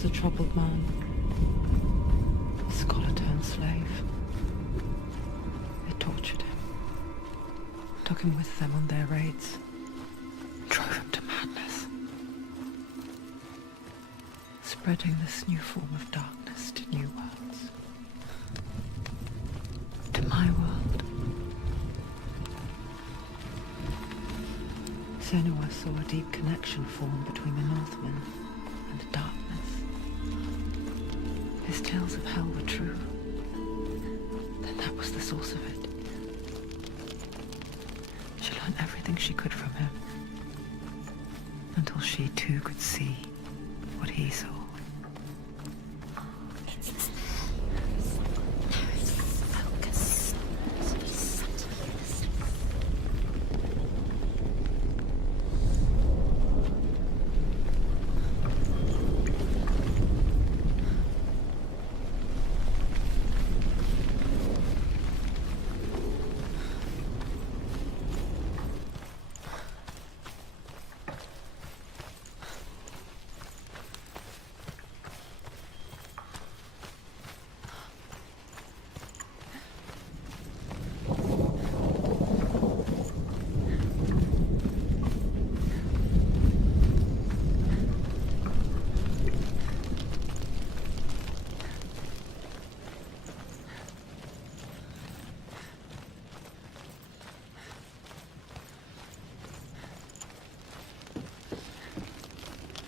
was a troubled man, a scholar turned slave. They tortured him, took him with them on their raids, drove him to madness, spreading this new form of darkness to new worlds. To my world. Senua saw a deep connection form between the Northmen and the darkness. His tales of hell were true. Then that was the source of it. She learned everything she could from him, until she too could see what he saw.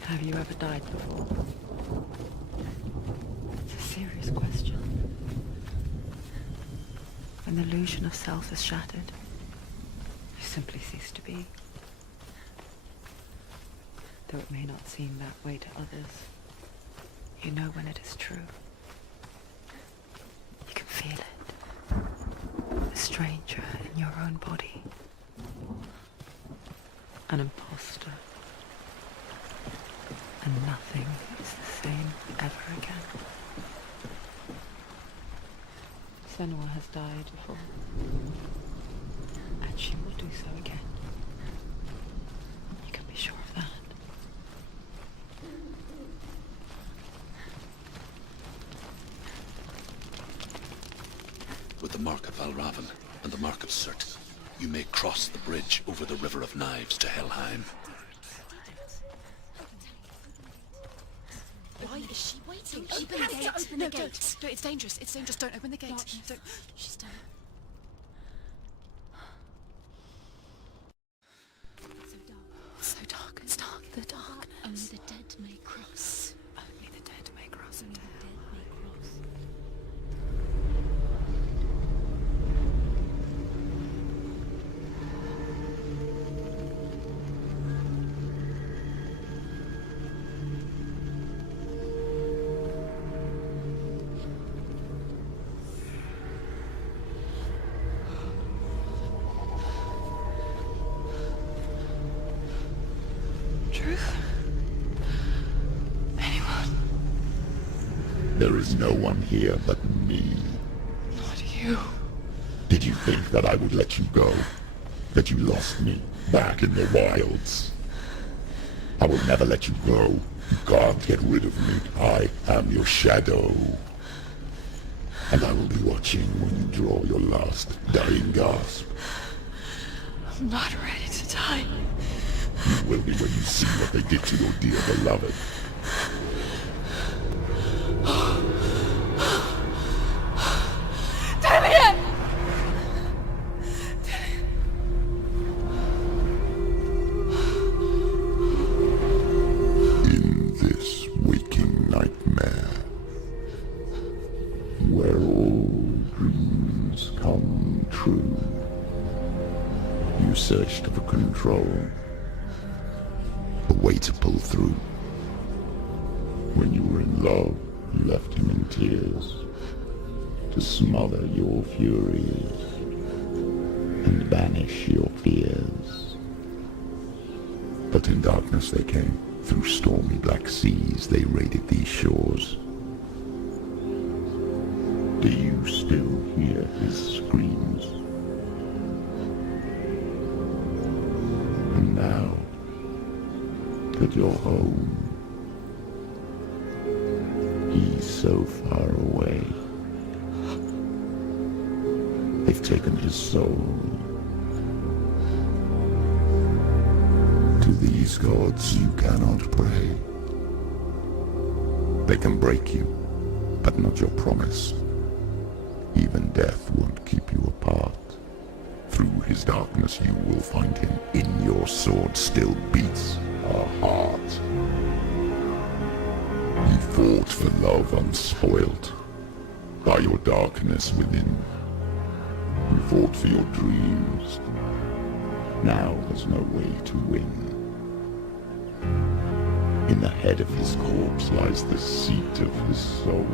Have you ever died before? It's a serious question. When the illusion of self is shattered, you simply cease to be. Though it may not seem that way to others, you know when it is true. You can feel it. A stranger in your own body. An imposter. And nothing is the same ever again. Senua has died before, and she will do so again. You can be sure of that. With the Mark of Valravan and the Mark of Surt, you may cross the bridge over the River of Knives to Helheim. Why is she waiting? Open the gate. Open the gate. No, it's dangerous. It's dangerous. Don't open the gate. Don't. She's done. So dark. It's dark. The darkness. Only the dead may cross. Only the dead may cross. Only the dead may cross. Truth? Anyone? There is no one here but me. Not you. Did you think that I would let you go? That you lost me back in the wilds? I will never let you go. You can't get rid of me. I am your shadow. And I will be watching when you draw your last dying gasp. I'm not ready to die. You will be when you see what they did to your dear beloved. Damien! In this waking nightmare, where all dreams come true, you searched for control, a way to pull through. When you were in love, you left him in tears, to smother your furies and banish your fears. But in darkness they came, through stormy black seas they raided these shores. Do you still hear his screams? And now that you're home, so far away. They've taken his soul. To these gods you cannot pray. They can break you, but not your promise. Even death won't keep you apart. Through his darkness you will find him. In your sword still beats a heart. You fought for love unspoilt by your darkness within. You fought for your dreams. Now there's no way to win. In the head of his corpse lies the seat of his soul.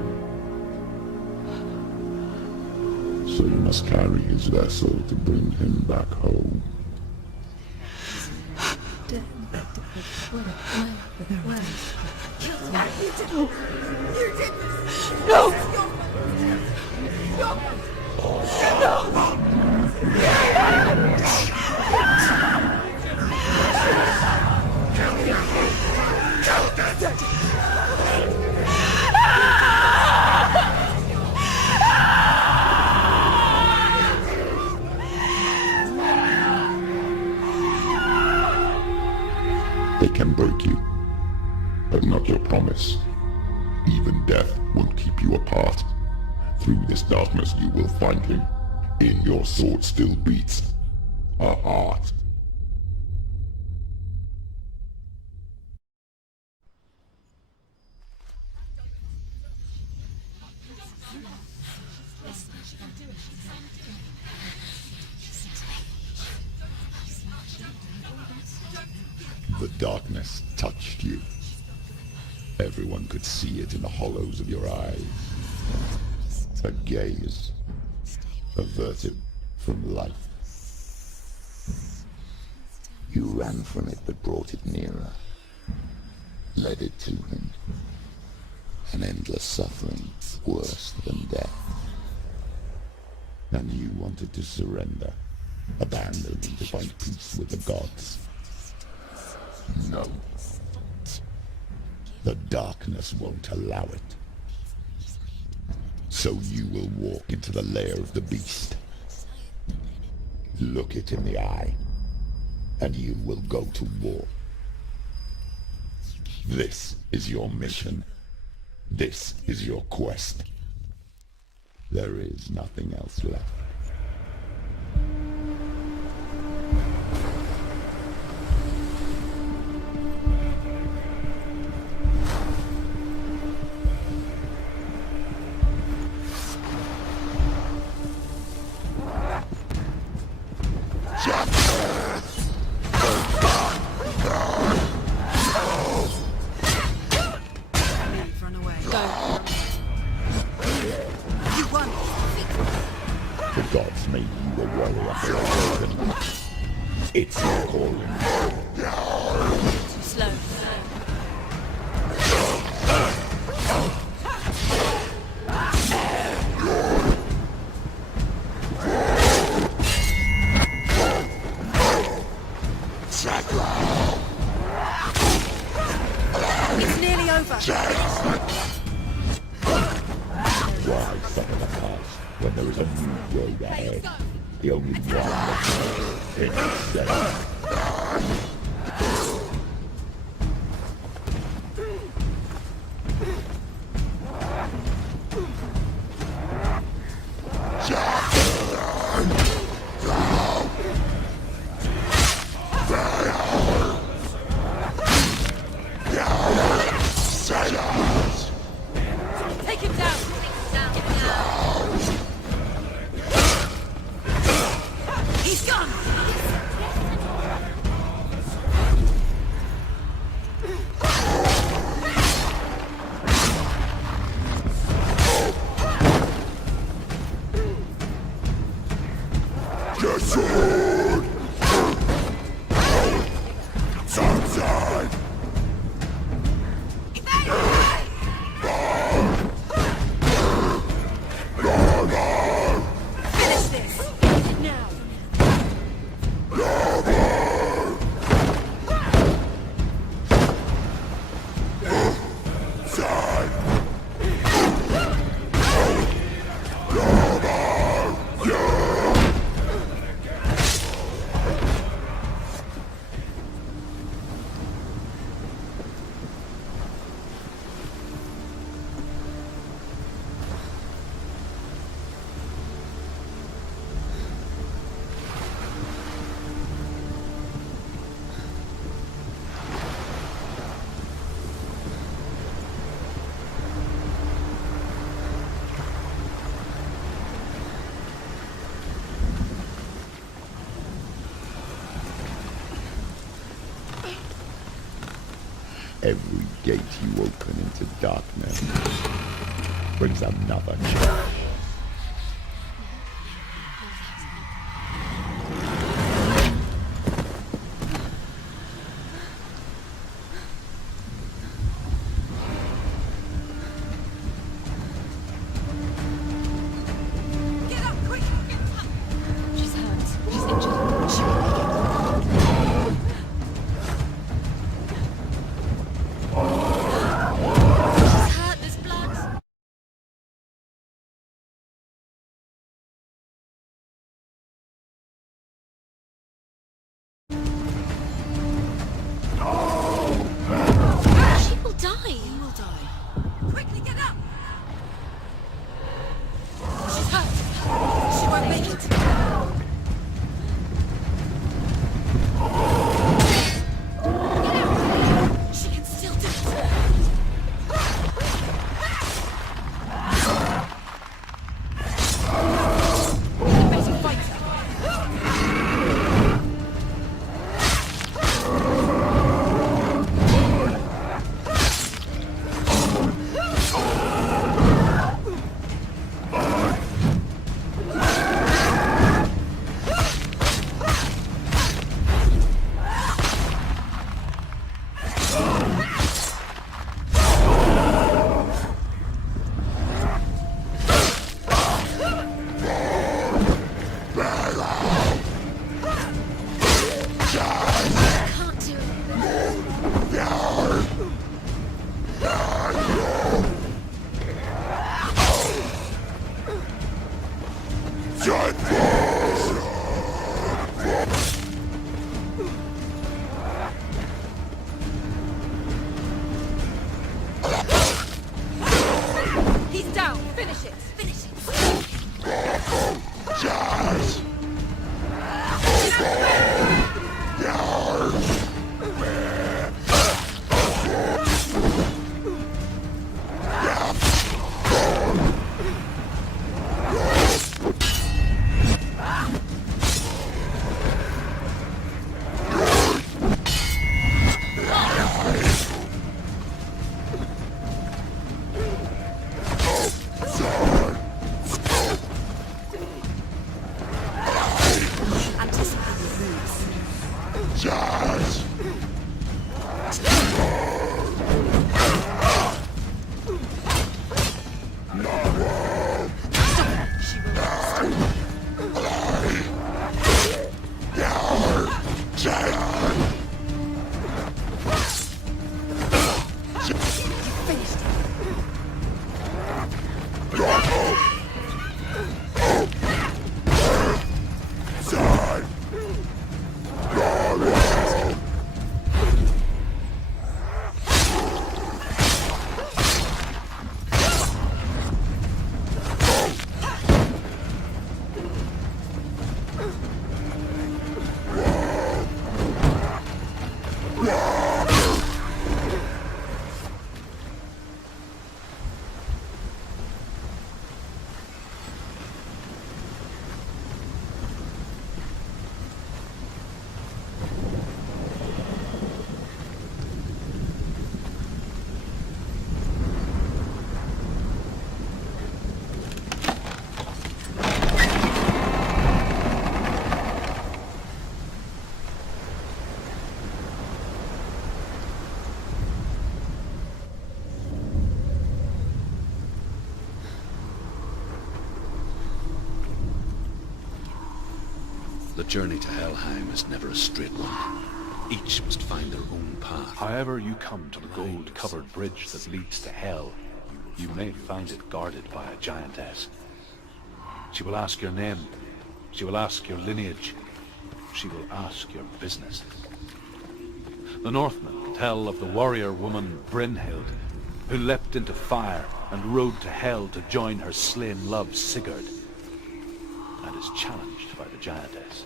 So you must carry his vessel to bring him back home. They can break you, but not your promise. Even death won't keep you apart. Through this darkness you will find him. In your sword still beats a heart. The darkness touched you. Everyone could see it in the hollows of your eyes. A gaze averted from light. You ran from it but brought it nearer. Led it to him. An endless suffering worse than death. And you wanted to surrender. Abandon to find peace with the gods. No. The darkness won't allow it. So you will walk into the lair of the beast. Look it in the eye, and you will go to war. This is your mission. This is your quest. There is nothing else left. The gods made you a warrior for a reason. It's your calling. Too slow. It's nearly over. Why suffer the past when there is a new road ahead? The only one that's itself. Take him down. He's gone. Your sword! Sunshine! Finish this. Now. Side! Every gate you open into darkness brings another change. She's hurt. She's injured. She won't make it. She's hurt. There's blood. She will die. You will die. Quickly get up. She's hurt. She won't make it. She can still do it. Better fight her. Can't do it. He's down. Finish it. Finish it. Anticipate his moves. She will not. You finished it. The journey to Helheim is never a straight one. Each must find their own path. However you come to the gold-covered bridge that leads to Hell, you may find it guarded by a giantess. She will ask your name. She will ask your lineage. She will ask your business. The Northmen tell of the warrior woman Brynhild, who leapt into fire and rode to Hell to join her slain love Sigurd, and is challenged by the giantess.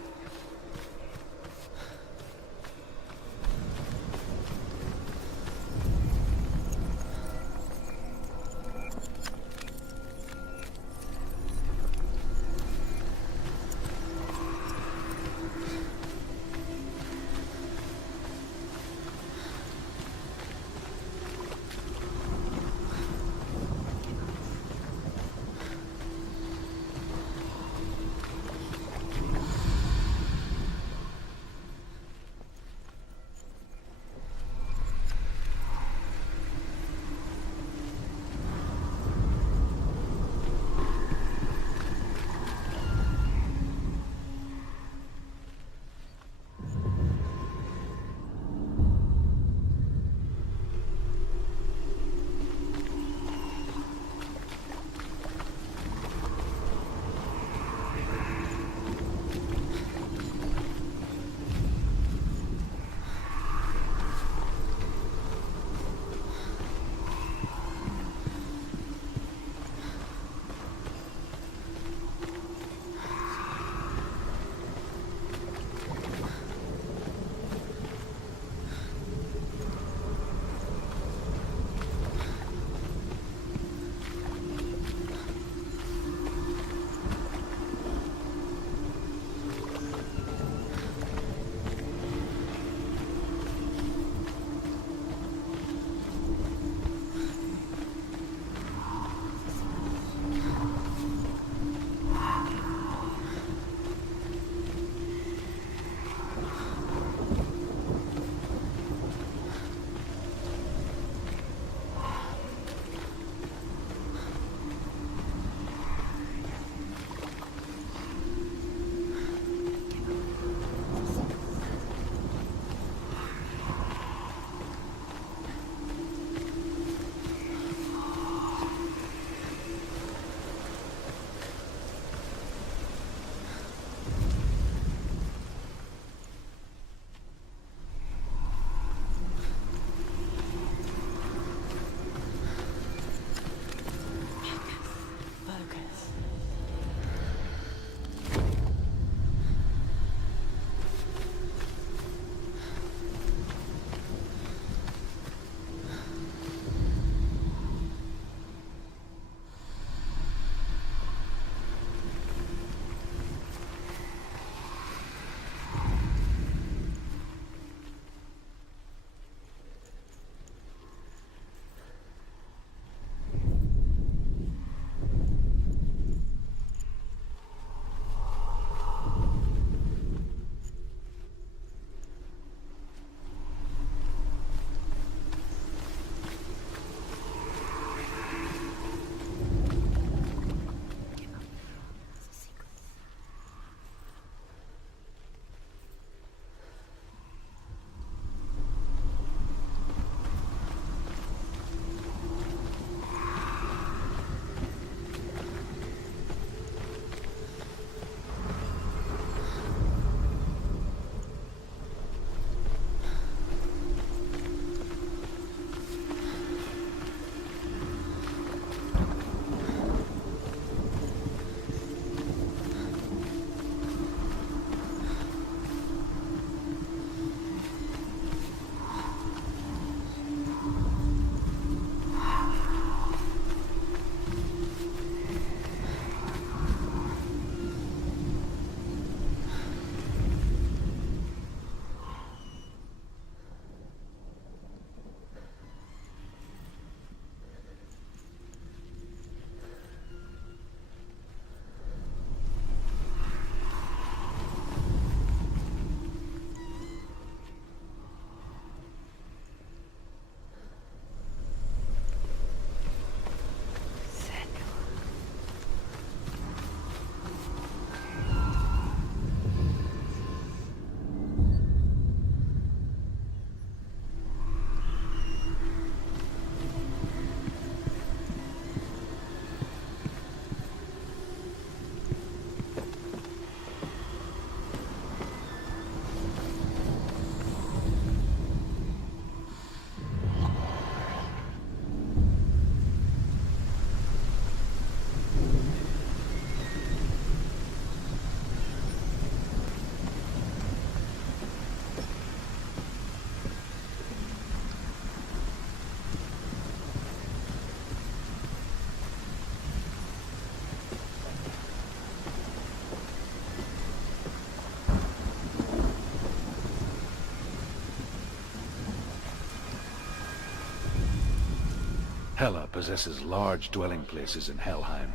Hela possesses large dwelling places in Helheim.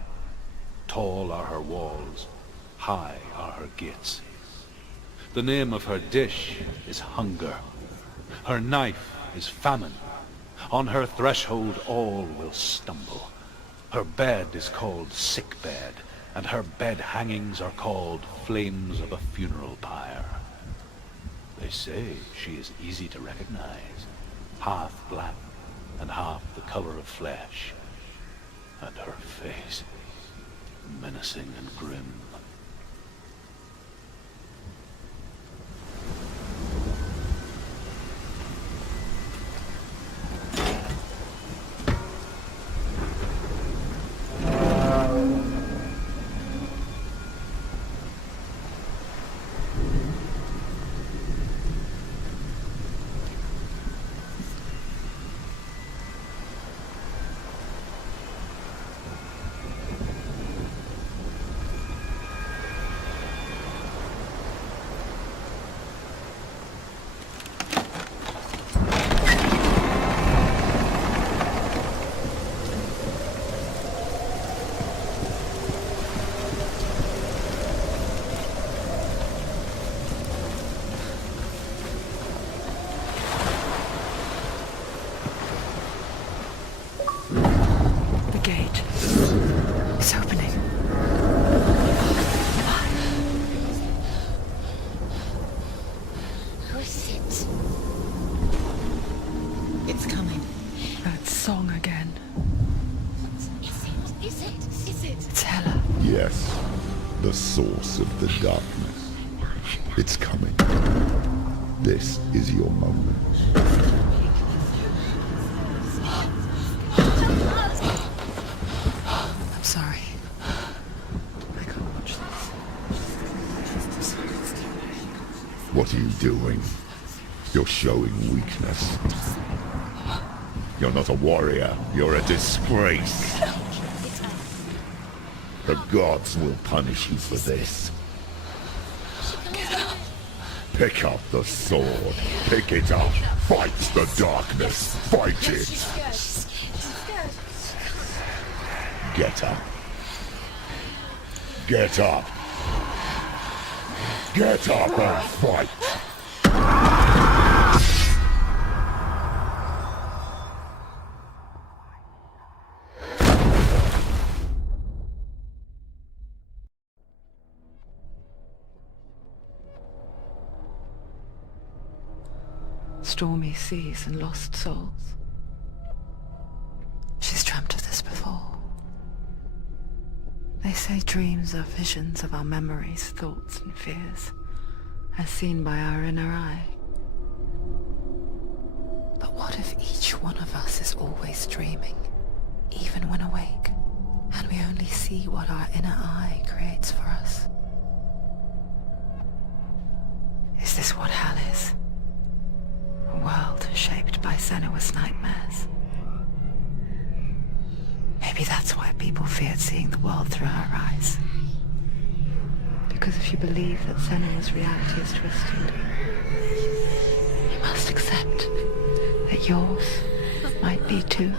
Tall are her walls, high are her gates. The name of her dish is hunger. Her knife is famine. On her threshold all will stumble. Her bed is called sick bed, and her bed hangings are called flames of a funeral pyre. They say she is easy to recognize, half black and half the color of flesh, and her face menacing and grim. The gate. It's opening. Who is it? It's coming. That song again. Is it? It's Hela. Yes, the source of the darkness. It's coming. This is your moment. I'm sorry. I can't watch this. What are you doing? You're showing weakness. You're not a warrior. You're a disgrace. The gods will punish you for this. Pick up the sword. Pick it up. Fight the darkness. Fight it. Get up. Get up. Get up and fight. Stormy seas and lost souls. She's dreamt of this before. They say dreams are visions of our memories, thoughts and fears, as seen by our inner eye. But what if each one of us is always dreaming, even when awake, and we only see what our inner eye creates for us? Is this what hell is? A world shaped by Senua's nightmares. Maybe that's why people feared seeing the world through her eyes. Because if you believe that Senua's reality is twisted, you must accept that yours might be too.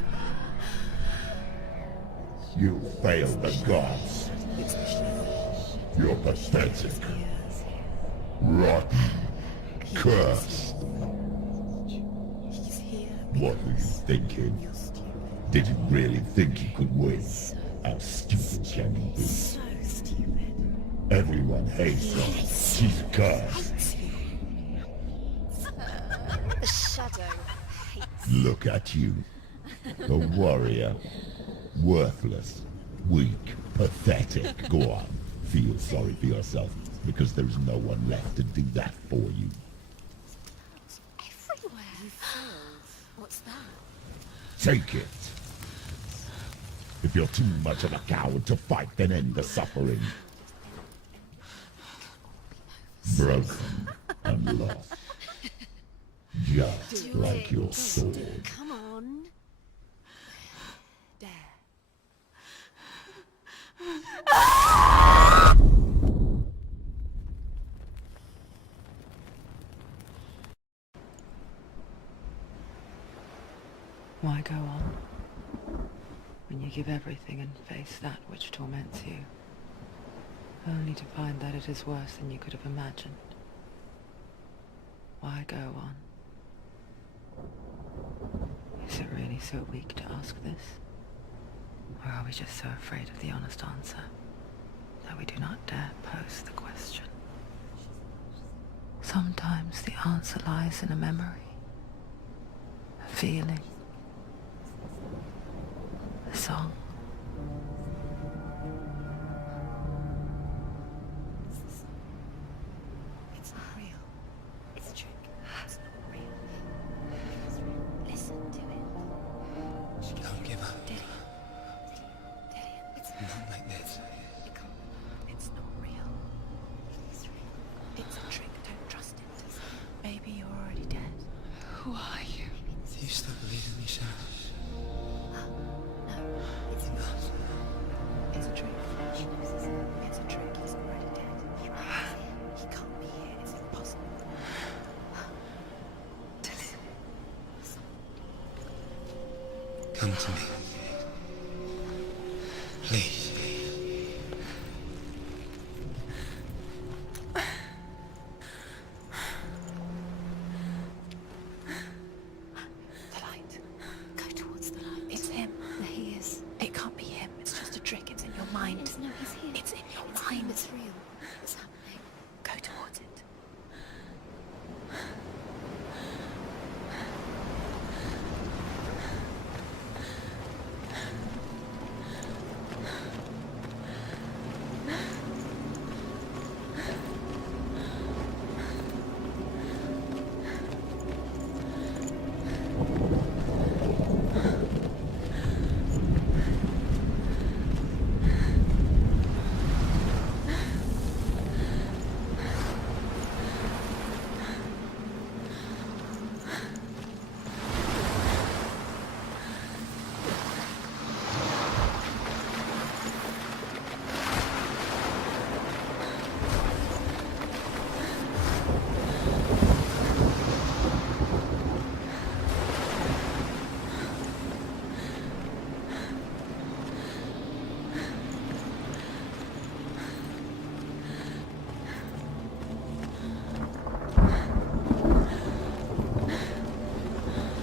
You failed the gods. You're pathetic. Rotten. Cursed. What were you thinking? Did you really think you could win? How stupid can you be? So stupid. Everyone hates her. She's cursed. The shadow hates. Look at you. A warrior. Worthless. Weak. Pathetic. Go on. Feel sorry for yourself, because there is no one left to do that for you. Everywhere. You failed. What's that? Take it. If you're too much of a coward to fight, then end the suffering. Broken and lost. Just like your sword. Come on. There. Why go on? when you give everything and face that which torments you, only to find that it is worse than you could have imagined. Why go on? Is it really so weak to ask this? Or are we just so afraid of the honest answer that we do not dare pose the question? Sometimes the answer lies in a memory, a feeling, a song. It's not real. It's a trick. It's not real. Listen to it. Don't give up. Daddy. It's Not like this. It's not real. It's real. It's a trick. Don't trust it. Maybe you're already dead. Who are you? Do you still believe in me, Sharon? No, it's not. It's a trick. It's a trick. He's already dead. He can't be here. It's impossible. Come to me. Please. The light. Go towards the light. It's him. There he is. It can't be him. It's just a trick. It's in your mind. No, he's here. It's in your mind. It's real. It's happening. Go towards it.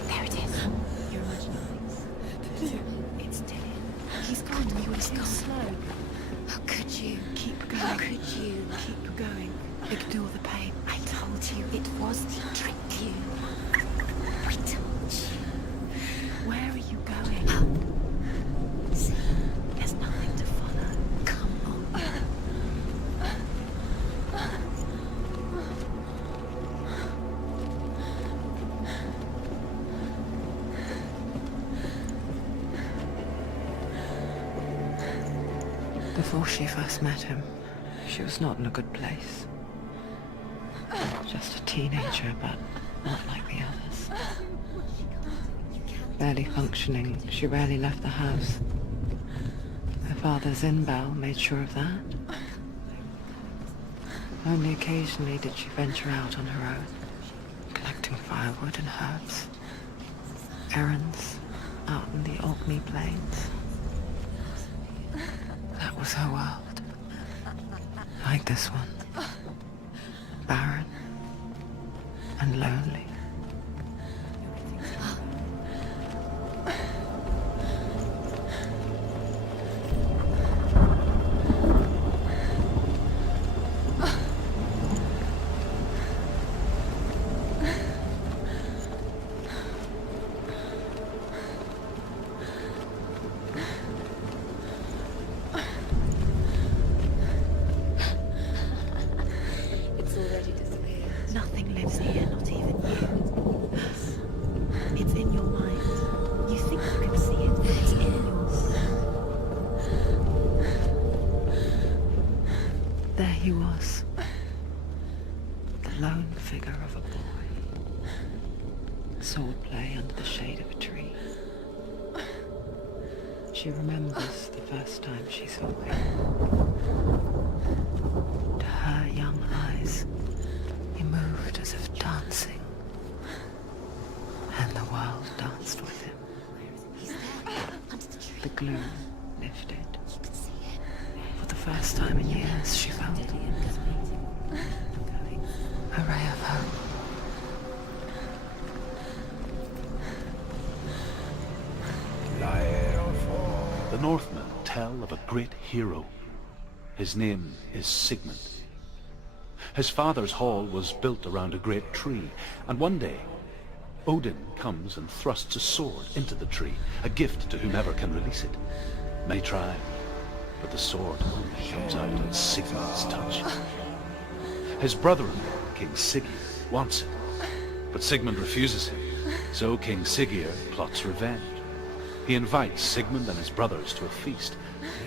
There it is. You're imagining things. It's dead. He's gone. You were too slow. How could you? Keep going. How could you? Keep going. Ignore the pain. I told you it was to trick you. I told you. Where are you going? See, there's nothing to follow. Come on. Before she first met him, she was not in a good place. Just a teenager, but not like the others. Barely functioning, she rarely left the house. Her father's in-bell made sure of that. Only occasionally did she venture out on her own, collecting firewood and herbs. Errands out in the Orkney plains. That was her world. Like this one. Barren and lonely. It's already disappeared. Nothing lives here, not even you. It's in your mind. You think you can see it, but it's in yours. There he was. The lone figure of a boy. Swordplay under the shade of a tree. She remembers the first time she saw him. To her young eyes, he moved as if dancing. And the world danced with him. He's there, under the tree. The gloom lifted. For the first time in years, she felt a ray of hope. The Northmen tell of a great hero. His name is Sigmund. His father's hall was built around a great tree, and one day Odin comes and thrusts a sword into the tree, a gift to whomever can release it. Many try, but the sword only comes out at Sigmund's touch. His brother-in-law, King Sigurd, wants it, but Sigmund refuses him, so King Sigurd plots revenge. He invites Sigmund and his brothers to a feast,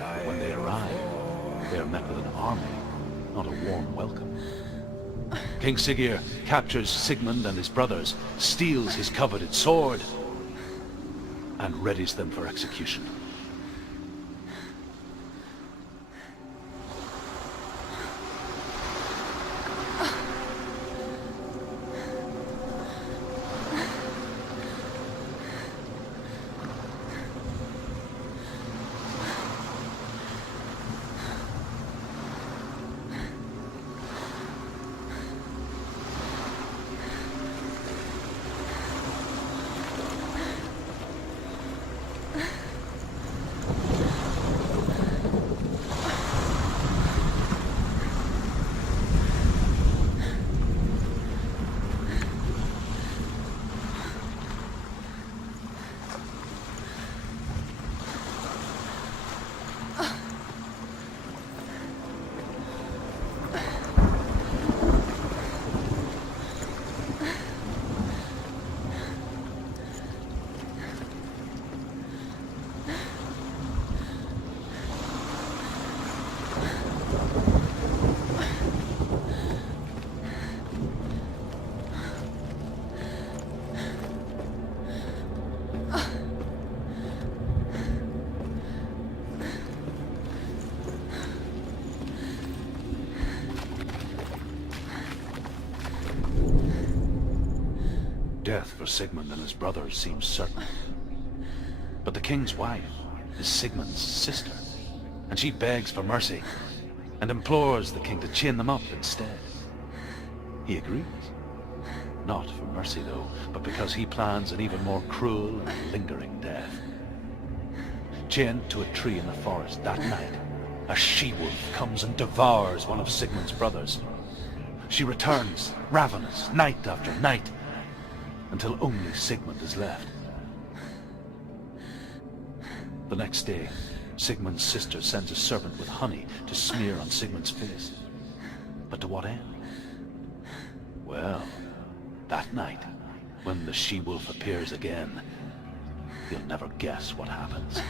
but when they arrive, they are met with an army, not a warm welcome. King Sigurd captures Sigmund and his brothers, steals his coveted sword, and readies them for execution. Death for Sigmund and his brothers seems certain. But the king's wife is Sigmund's sister, and she begs for mercy and implores the king to chain them up instead. He agrees. Not for mercy, though, but because he plans an even more cruel and lingering death. Chained to a tree in the forest that night, a she-wolf comes and devours one of Sigmund's brothers. She returns, ravenous, night after night, until only Sigmund is left. The next day, Sigmund's sister sends a servant with honey to smear on Sigmund's face. But to what end? Well, that night, when the she-wolf appears again, you'll never guess what happens.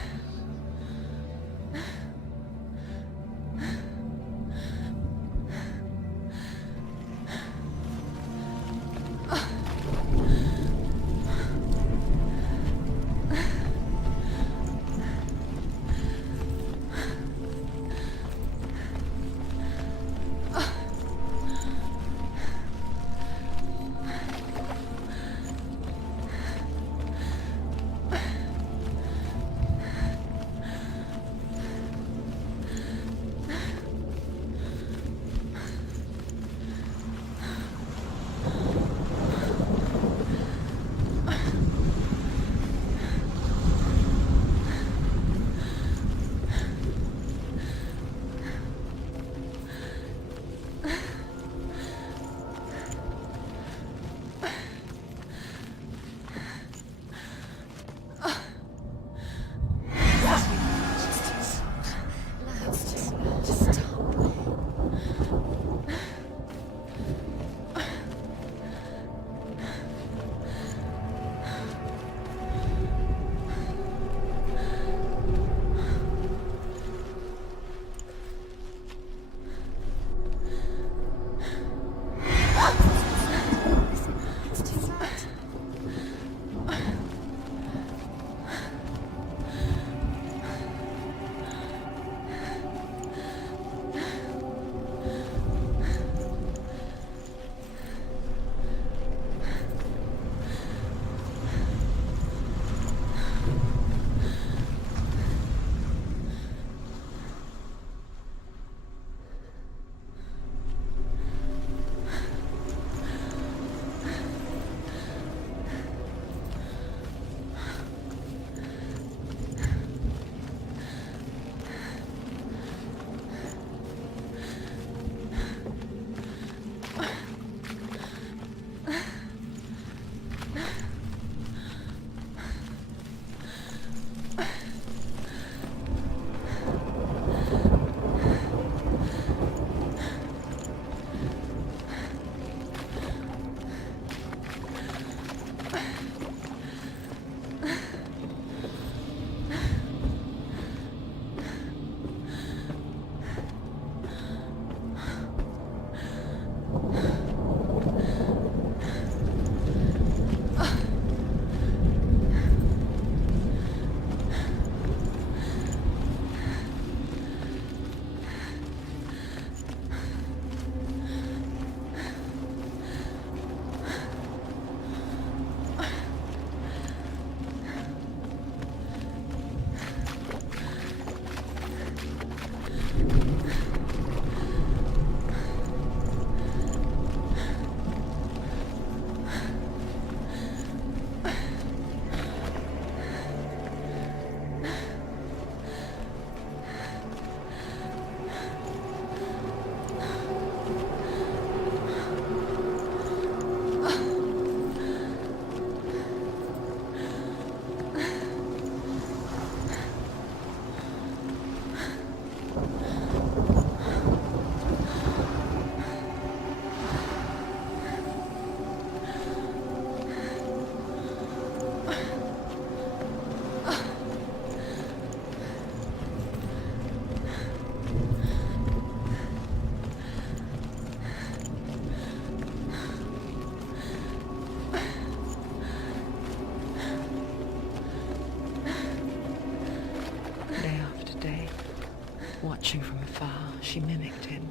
she mimicked him,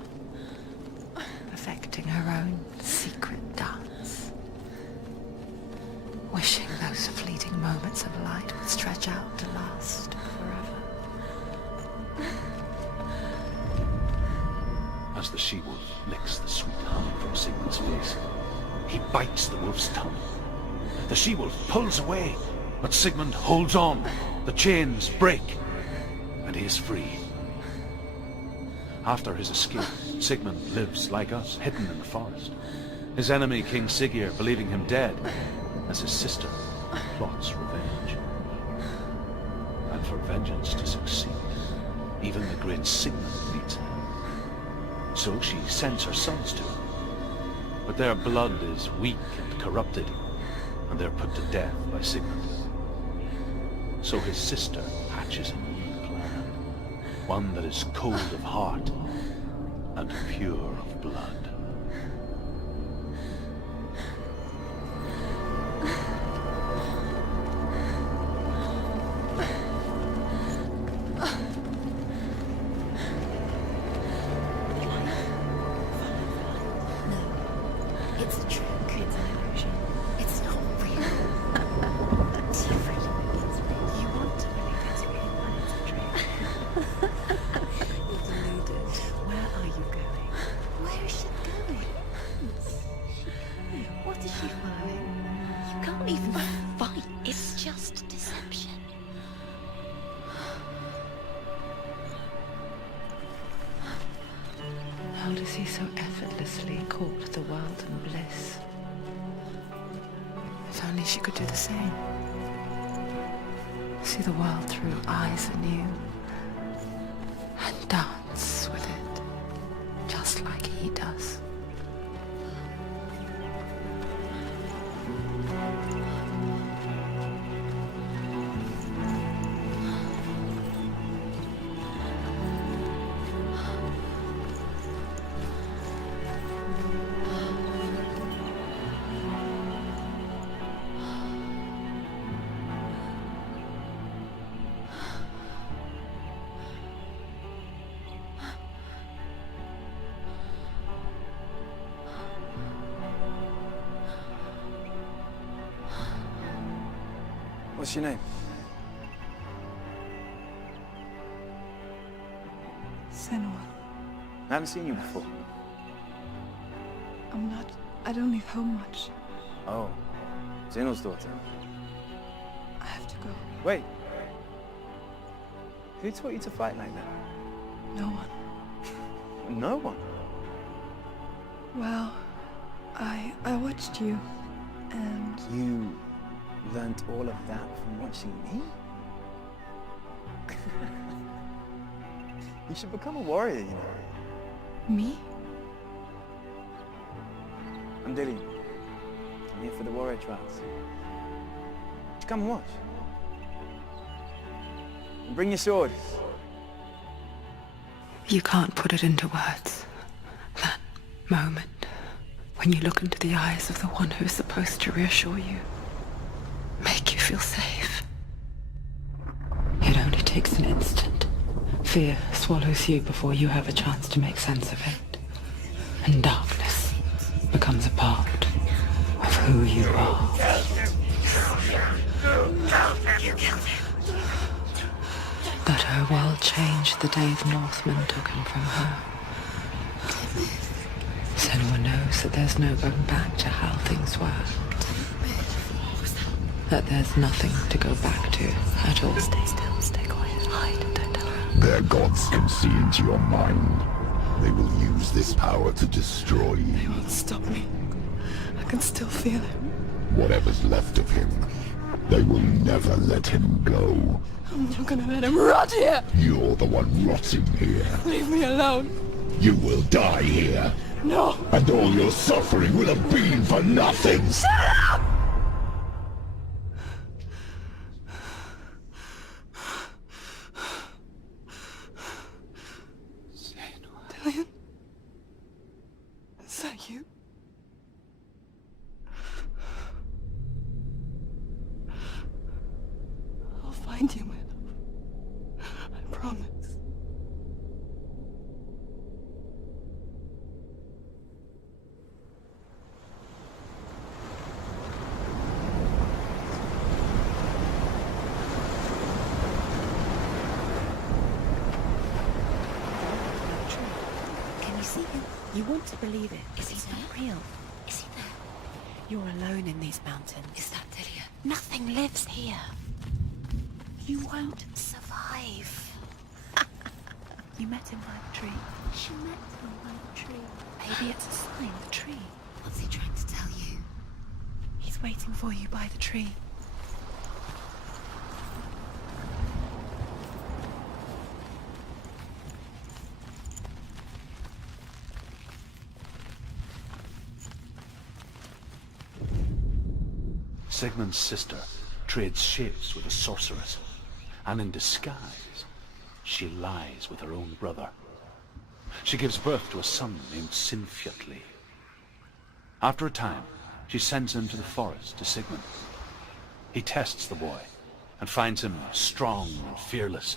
perfecting her own secret dance, wishing those fleeting moments of light would stretch out to last forever. As the she-wolf licks the sweet honey from Sigmund's face, he bites the wolf's tongue. The she-wolf pulls away, but Sigmund holds on. The chains break, and he is free. After his escape, Sigmund lives like us, hidden in the forest. His enemy, King Siggeir, believing him dead, as his sister plots revenge. And for vengeance to succeed, even the great Sigmund needs help. So she sends her sons to him. But their blood is weak and corrupted, and they're put to death by Sigmund. So his sister hatches a new plan, one that is cold of heart and pure of blood. It's a trick. It's an illusion. It's not real. Different. You want to believe it's real, but it's a trick. You're deluded. Where are you going? Where is she going? What is she following? You can't even fight. It's just deception. How does he so effortlessly court the world and bliss? If only she could do the same. See the world through eyes anew and dance with it, just like he does. What's your name? Senua. I haven't seen you before. I don't leave home much. Oh, Zenua's daughter. I have to go. Wait. Who taught you to fight like that? No one. No one. Well, I watched you, and You learnt all of that from watching me? You should become a warrior, you know. me? I'm Dillian. I'm here for the warrior trials. Just come and watch. And bring your sword. You can't put it into words. That moment when you look into the eyes of the one who is supposed to reassure you, make you feel safe. It only takes an instant. Fear swallows you before you have a chance to make sense of it. And darkness becomes a part of who you are. But her world changed the day the Northmen took him from her. Senua knows that there's no going back to how things were. That there's nothing to go back to at all. Stay still, stay quiet, hide, don't tell her. Their gods can see into your mind. They will use this power to destroy They you. won't stop me. I can still feel it. Whatever's left of him, they will never let him go. I'm not gonna let him rot here! You're the one rotting here. Leave me alone! You will die here. No! And all your suffering will have been for nothing. Dillian? Is that you? I'll find you, my love. I promise. You want to believe it. Is he not real? Is he there? You're alone in these mountains. Is that Delia? Nothing lives here. You won't survive. You met him by the tree. She met him by the tree. Maybe it's a sign, the tree. What's he trying to tell you? He's waiting for you by the tree. Sigmund's sister trades shapes with a sorceress, and in disguise, she lies with her own brother. She gives birth to a son named Sinfjotli. After a time, she sends him to the forest to Sigmund. He tests the boy and finds him strong and fearless,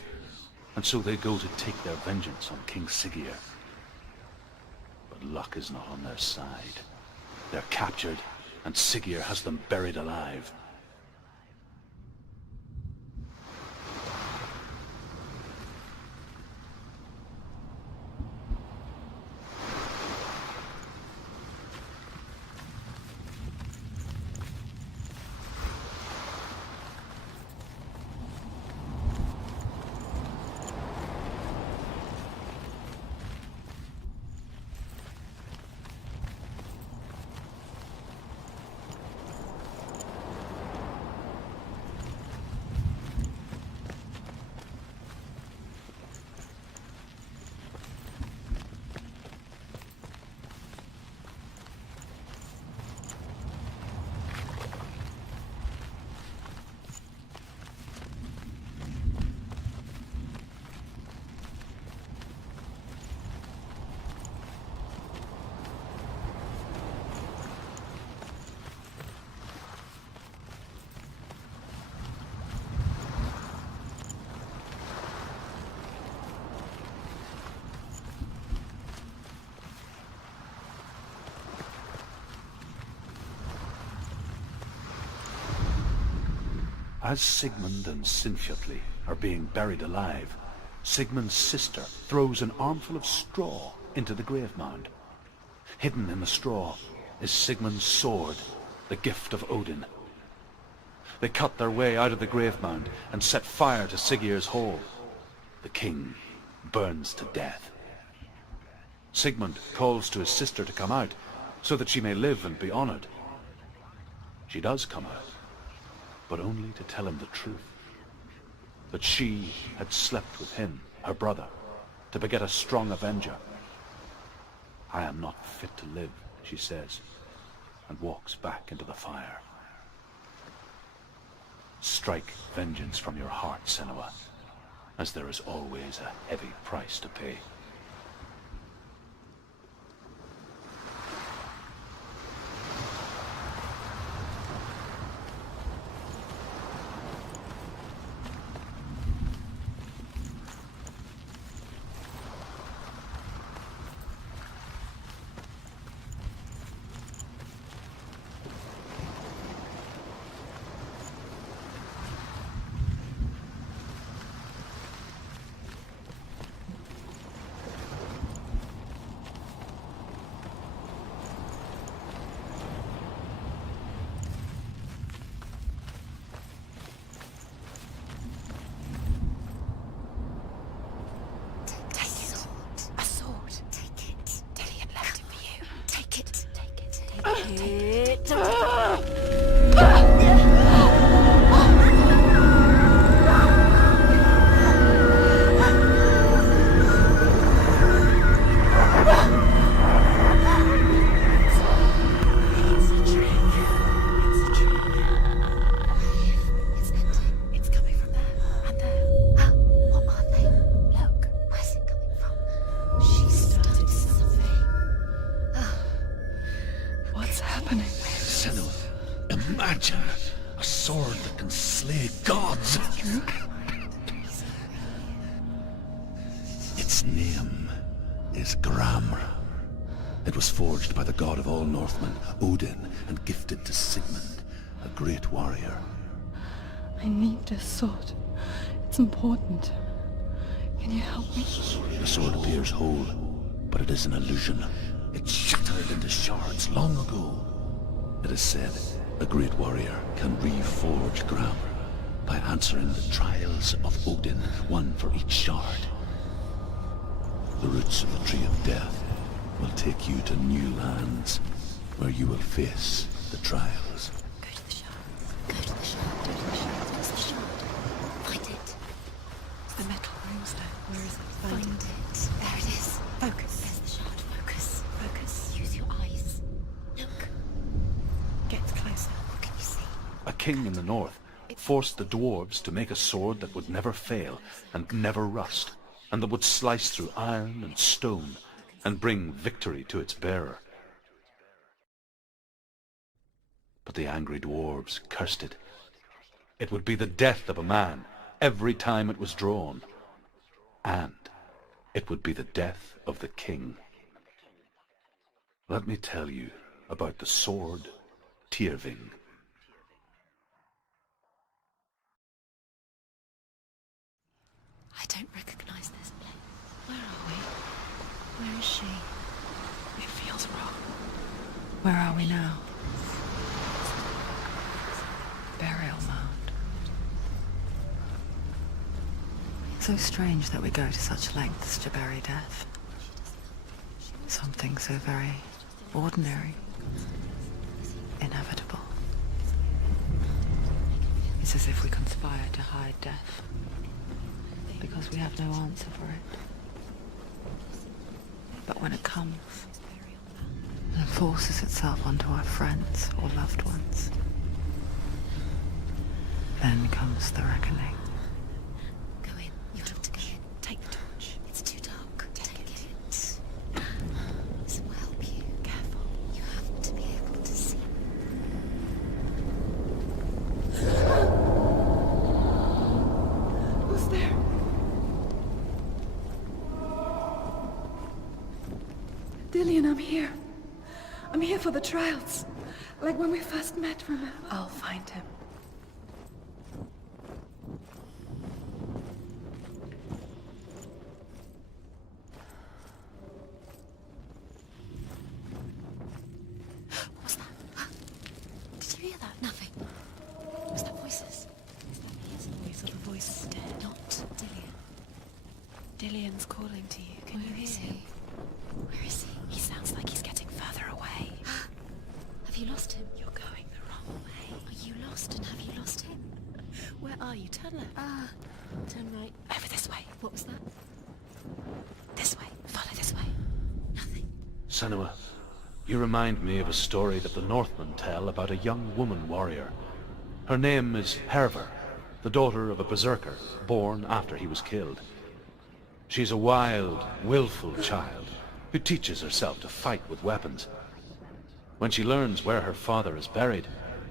and so they go to take their vengeance on King Siggeir. But luck is not on their side. They're captured, and Siggeir has them buried alive. As Sigmund and Sinfjotli are being buried alive, Sigmund's sister throws an armful of straw into the grave mound. Hidden in the straw is Sigmund's sword, the gift of Odin. They cut their way out of the grave mound and set fire to Siggeir's hall. The king burns to death. Sigmund calls to his sister to come out so that she may live and be honored. She does come out, but only to tell him the truth. That she had slept with him, her brother, to beget a strong avenger. I am not fit to live, she says, and walks back into the fire. Strike vengeance from your heart, Senua, as there is always a heavy price to pay. Its name is Gramr. It was forged by the god of all Northmen, Odin, and gifted to Sigmund, a great warrior. I need this sword. It's important. Can you help me? The sword appears whole, but it is an illusion. It shattered into shards long ago. It is said a great warrior can reforge ground by answering the trials of Odin, one for each shard. The roots of the Tree of Death will take you to new lands where you will face the trials. Go to the shard. Go to the shard. Go to the shard. Where's the shard? Find it. The metal rhinestone. Where is it? Find it. There it is. Focus. There's the shard. Focus. Focus. Use your eyes. Look. Get closer. What can you see? A king in the north forced the dwarves to make a sword that would never fail and never rust, and that would slice through iron and stone and bring victory to its bearer. But the angry dwarves cursed it. It would be the death of a man every time it was drawn, and it would be the death of the king. Let me tell you about the sword Tyrving. I don't recognize this place. Where are we? Where is she? It feels wrong. Where are we now? Burial mound. So strange that we go to such lengths to bury death. Something so very ordinary, inevitable. It's as if we conspire to hide death, because we have no answer for it. But when it comes and forces itself onto our friends or loved ones, then comes the reckoning. Go in. You have to go in. Take the torch. It's too dark. Take it. This will help you. Careful. You have to be able to see. Who's there? Dillian, I'm here. I'm here for the trials. Like when we first met, remember? I'll find him. What's that? Did you hear that? Nothing. Was that voices? Is that his voice or the voice is dead? Not Dillian. Dillian's calling to you. Can you Where is hear him? he? Where is he? He sounds like he's getting further away. Have you lost him? You're going the wrong way. Are you lost and have you lost him? Where are you? Turn left. Turn right. Over this way. What was that? This way. Follow this way. Nothing. Senua, you remind me of a story that the Northmen tell about a young woman warrior. Her name is Hervor, the daughter of a berserker born after he was killed. She's a wild, willful child who teaches herself to fight with weapons. When she learns where her father is buried,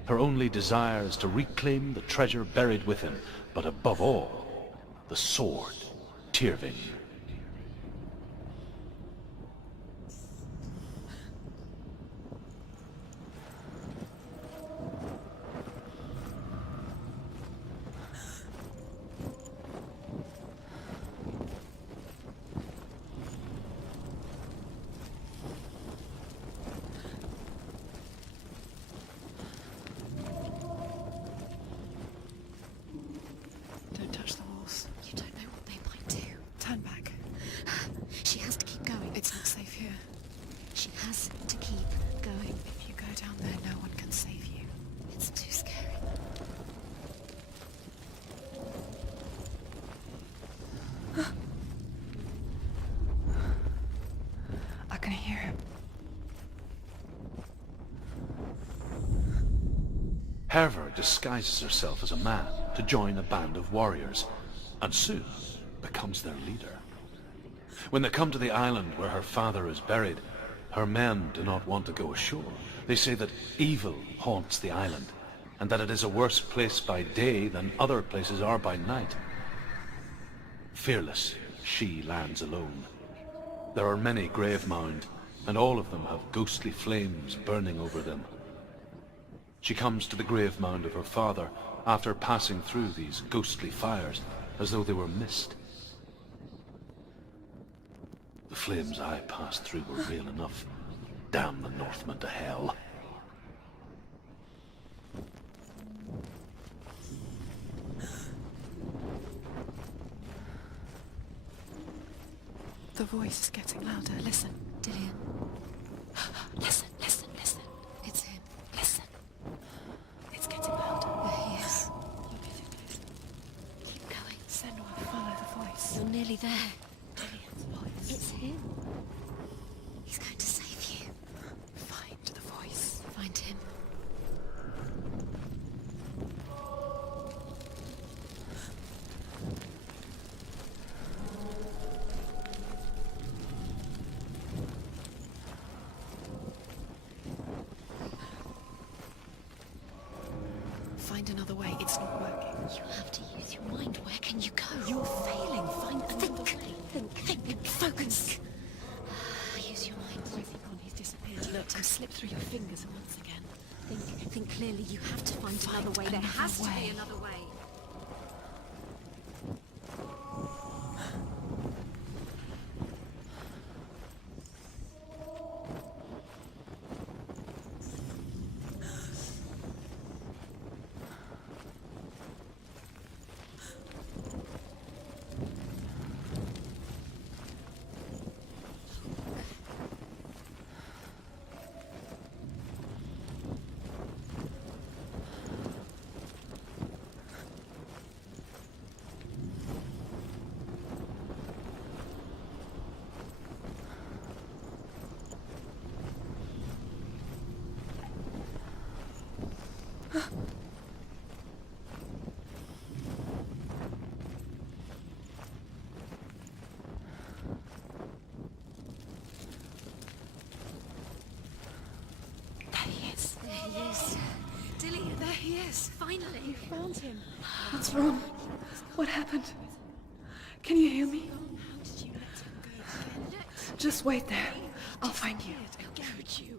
her only desire is to reclaim the treasure buried with him, but above all, the sword, Tyrving. Don't touch the walls. You don't know what they might do. Turn back. She has to keep going. It's not safe here. She has to keep going. If you go down there, no one can save you. It's too scary. I can hear him. Hervor disguises herself as a man to join a band of warriors, and soon becomes their leader. When they come to the island where her father is buried, her men do not want to go ashore. They say that evil haunts the island, and that it is a worse place by day than other places are by night. Fearless, she lands alone. There are many grave mounds, and all of them have ghostly flames burning over them. She comes to the grave mound of her father after passing through these ghostly fires, as though they were mist. The flames I passed through were real enough, Damn the Northmen to hell. The voice is getting louder. Listen. Dillian. Listen, listen, listen. It's him. Listen. It's getting louder. There he is. You're getting closer. Keep going. Senua, follow the voice. You're nearly there. Dillian's voice. It's him. He's going to save you. Find the voice. Find him. Find another way. It's not working. You have to use your mind. Where can you go? You're failing. Find another way. Think. Focus. Use your mind. Where's he gone? He's disappeared. Look, time slipped through your fingers once again. Think clearly. You have to find another way. There has to be another way. Dillian, there he is. Finally. You found him. What's wrong? What happened? Can you hear me? How did you let him go again? Just wait there. I'll find you. How could you?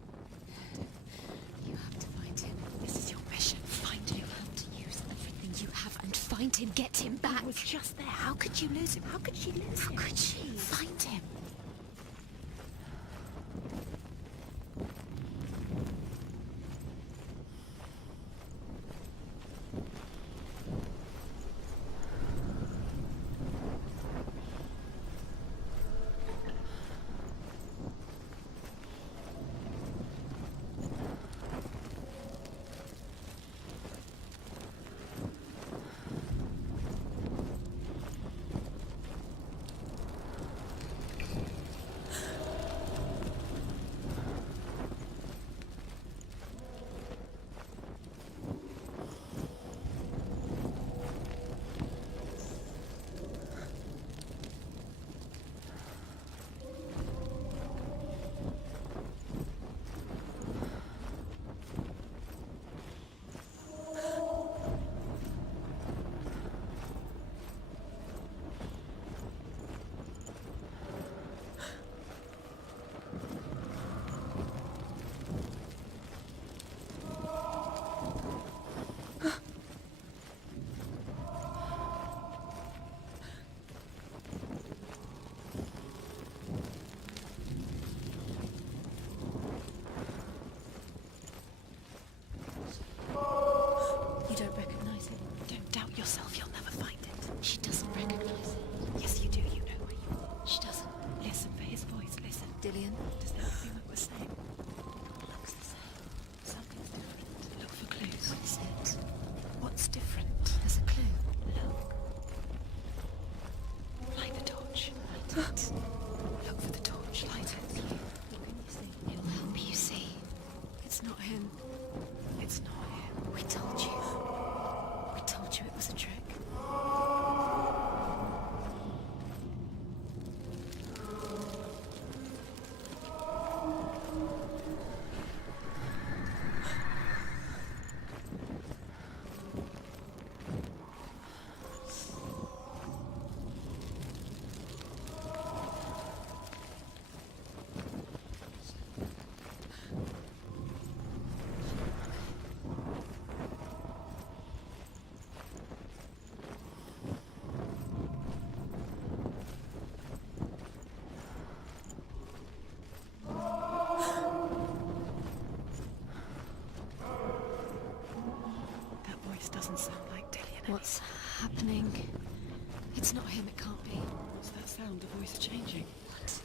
You have to find him. This is your mission. Find him. You have to use everything you have and find him. Get him back. He was just there. How could you lose him? How could she lose him? How could she? Find him. You don't recognize it. Don't doubt yourself. You'll never find it. She doesn't recognize it. Yes, you do. You know where you are. She doesn't. Listen for his voice. Listen. Dillian, does everything look the same? Looks the same. Something's different. Look for clues. What is it? What's different? There's a clue. Look. Light the torch. Light it. Look for the torch. Light it. What can you see? It'll help you see. It's not him. It's not him. We told you. We told you it was a trick. What's happening? It's not him, it can't be. What's that sound? The voice changing. What?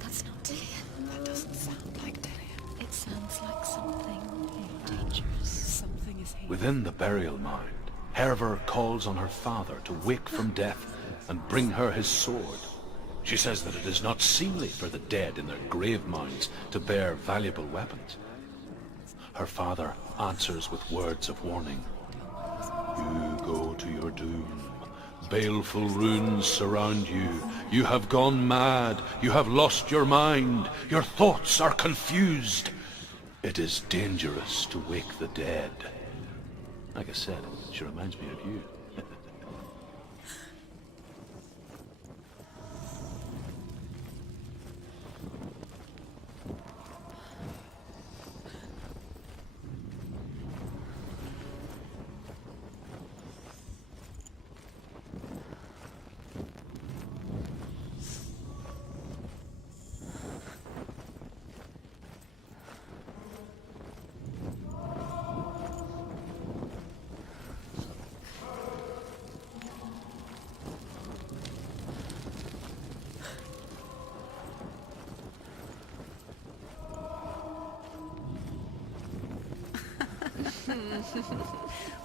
That's not Dillian. That doesn't sound like Dillian. It sounds like something dangerous. Something is here. Within the burial mound, Herver calls on her father to wake from death and bring her his sword. She says that it is not seemly for the dead in their grave mounds to bear valuable weapons. Her father answers with words of warning. You go to your doom. Baleful runes surround you. You have gone mad. You have lost your mind. Your thoughts are confused. It is dangerous to wake the dead. Like I said, she reminds me of you.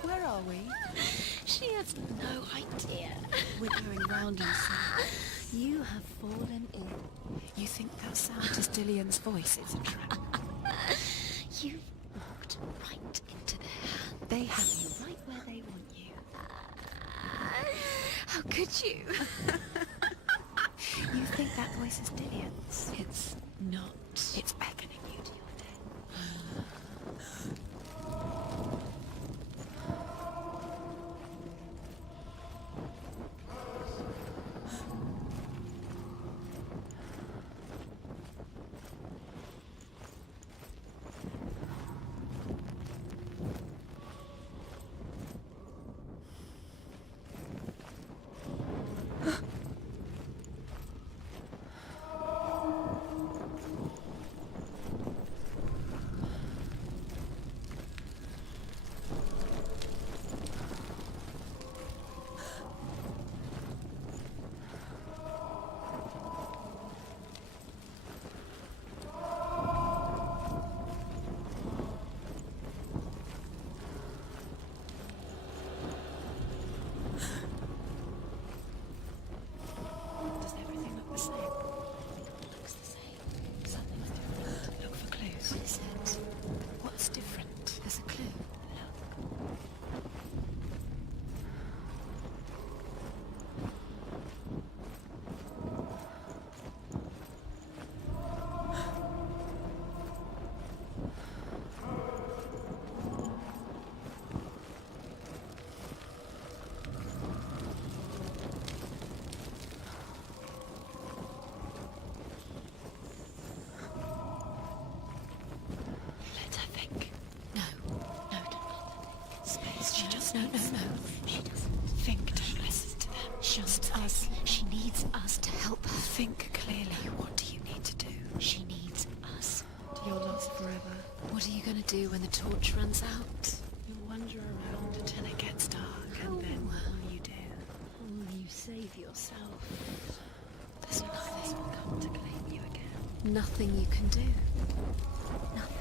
Where are we? She has no idea. We're going round, you see. You have fallen in. You think that sound is Dillian's voice? It's a trap. You've walked right into their hands. They have you right where they want you. How could you? You think that voice is Dillian's? It's not. It's beckoning you to your death. Does everything look the same? Looks the same. Something's different. Look for clues. What is it? What's different? There's a clue. Look. Let her think. No, don't let her think. Space. She just No. She doesn't think. Don't listen to them. Just us. She needs us to help her. Think clearly. What do you need to do? She needs us. You'll last forever. What are you going to do when the torch runs out? You'll wander around until it gets dark, and then what will you do? You save yourself. There's nothing will come to claim you again. Nothing you can do. Nothing.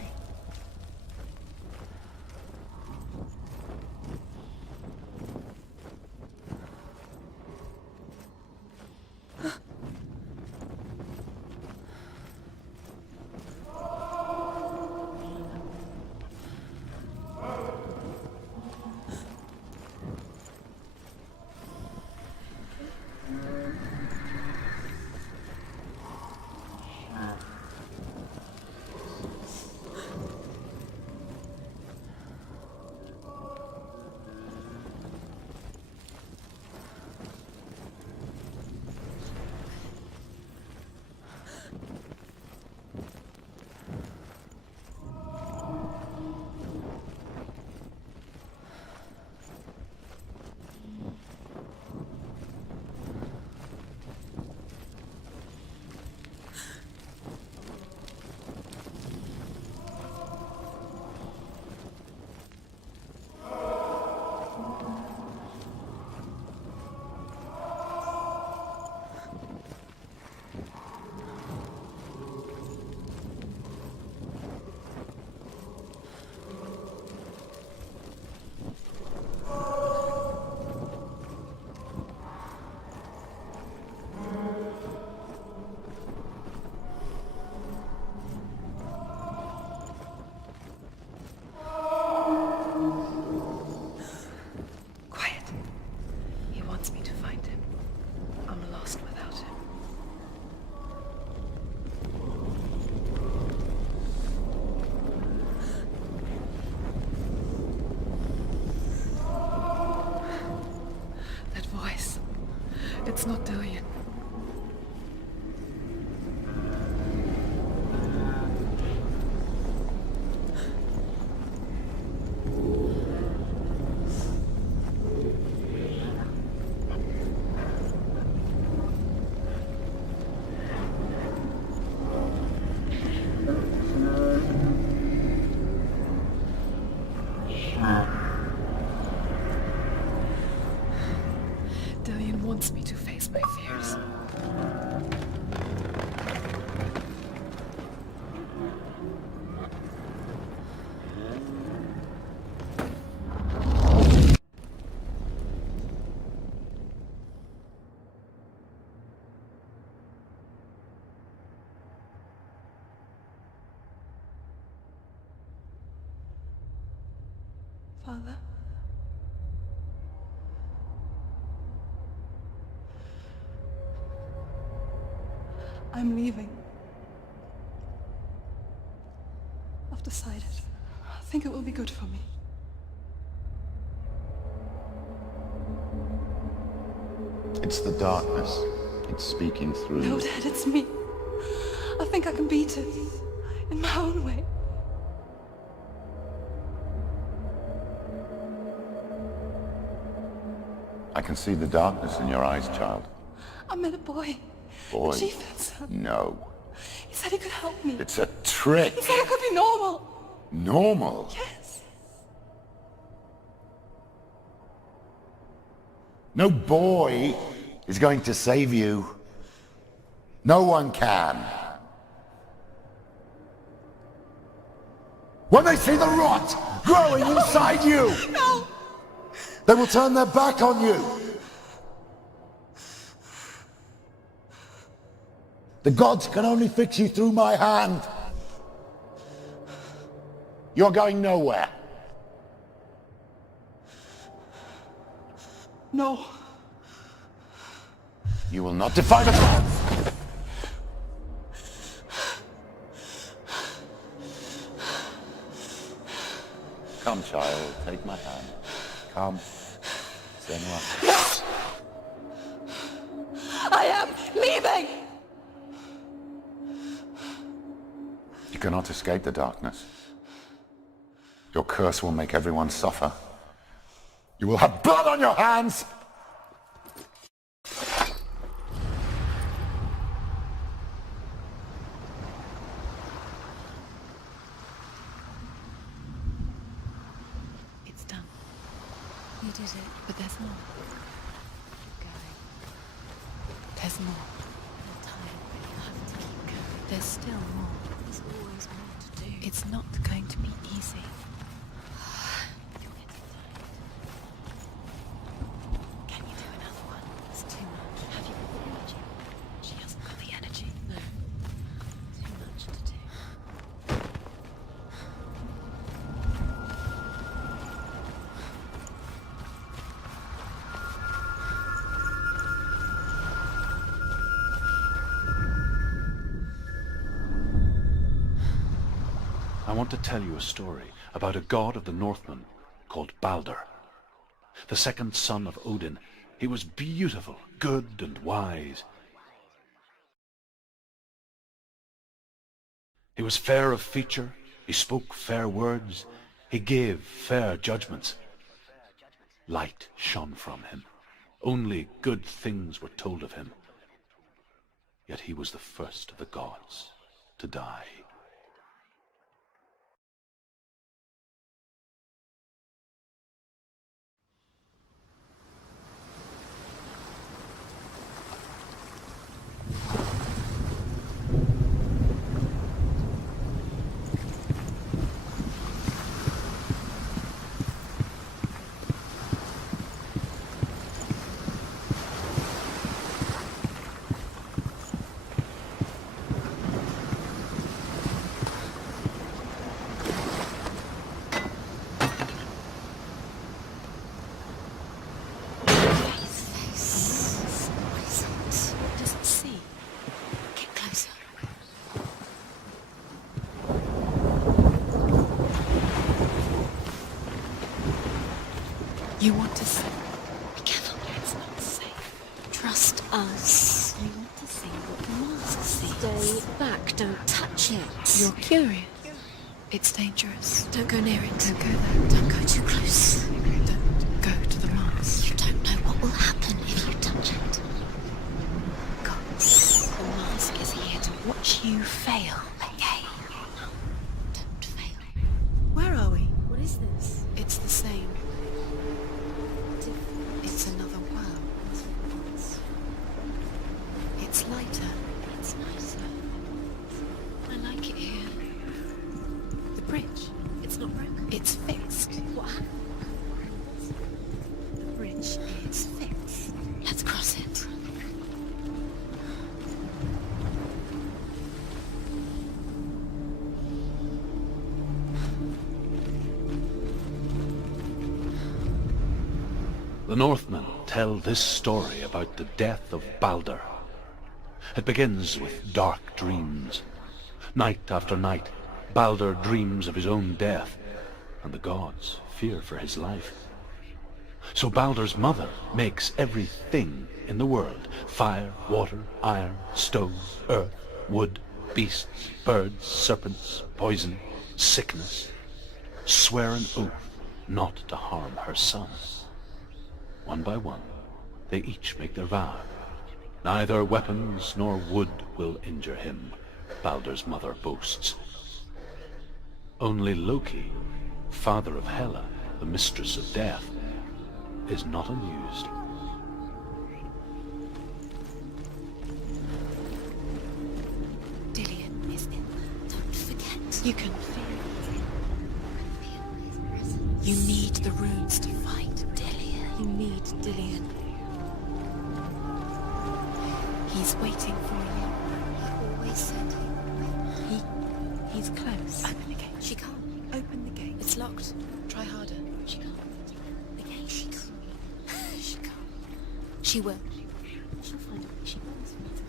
Father? I'm leaving. I've decided. I think it will be good for me. It's the darkness. It's speaking through. No, Dad, it's me. I think I can beat it. In my own way. I can see the darkness in your eyes, child. I met a boy. Boy. The chief had son. No. He said he could help me. It's a trick. He said I could be normal. Normal? Yes. No boy is going to save you. No one can. When they see the rot growing inside you, No! they will turn their back on you. The gods can only fix you through my hand. You're going nowhere. No. You will not defy the gods. Come, child, take my hand. Come. Senua. I am leaving! You cannot escape the darkness. Your curse will make everyone suffer. You will have blood on your hands! It's done. You did it, but there's more. Going. There's more. No time. You have to keep going. There's still more. There's always more to do. It's not going to be easy. You'll get tired. Can you do another one? It's too much. Have you got the energy? She hasn't got the energy. No. Too much to do. I want to tell you a story about a god of the Northmen called Balder. The second son of Odin. He was beautiful, good and wise. He was fair of feature, he spoke fair words, he gave fair judgments. Light shone from him. Only good things were told of him. Yet he was the first of the gods to die. Doesn't see. Get closer. You want to see? Be careful, it's not safe. Trust us. You want to see what the mask sees. Stay back, don't touch it. You're curious. It's dangerous. Don't go near it. Don't go there. Don't go too close. Don't go to the mask. You don't know what will happen if you touch it. Gods, the mask is here to watch you fail. Okay? Don't fail. Where are we? What is this? It's the same. It's another world. It's lighter. It's nicer. I like it here. The bridge. It's not broken. It's fixed. What happened? The bridge is fixed. Let's cross it. The Northmen tell this story about the death of Baldur. It begins with dark dreams. Night after night, Baldur dreams of his own death, and the gods fear for his life. So Baldur's mother makes everything in the world, fire, water, iron, stone, earth, wood, beasts, birds, serpents, poison, sickness, swear an oath not to harm her son. One by one, they each make their vow. Neither weapons nor wood will injure him, Baldur's mother boasts. Only Loki, father of Hela, the mistress of death, is not amused. Dillion is in there. Don't forget. You can feel it. You need the runes to fight Dillion. You need Dillion. He's waiting for you. He always said he's close. Open the gate. She can't. Open the gate. It's locked. Try harder. She can't. The gate. She can't. She can't. She will. She'll find a way. She wants me to.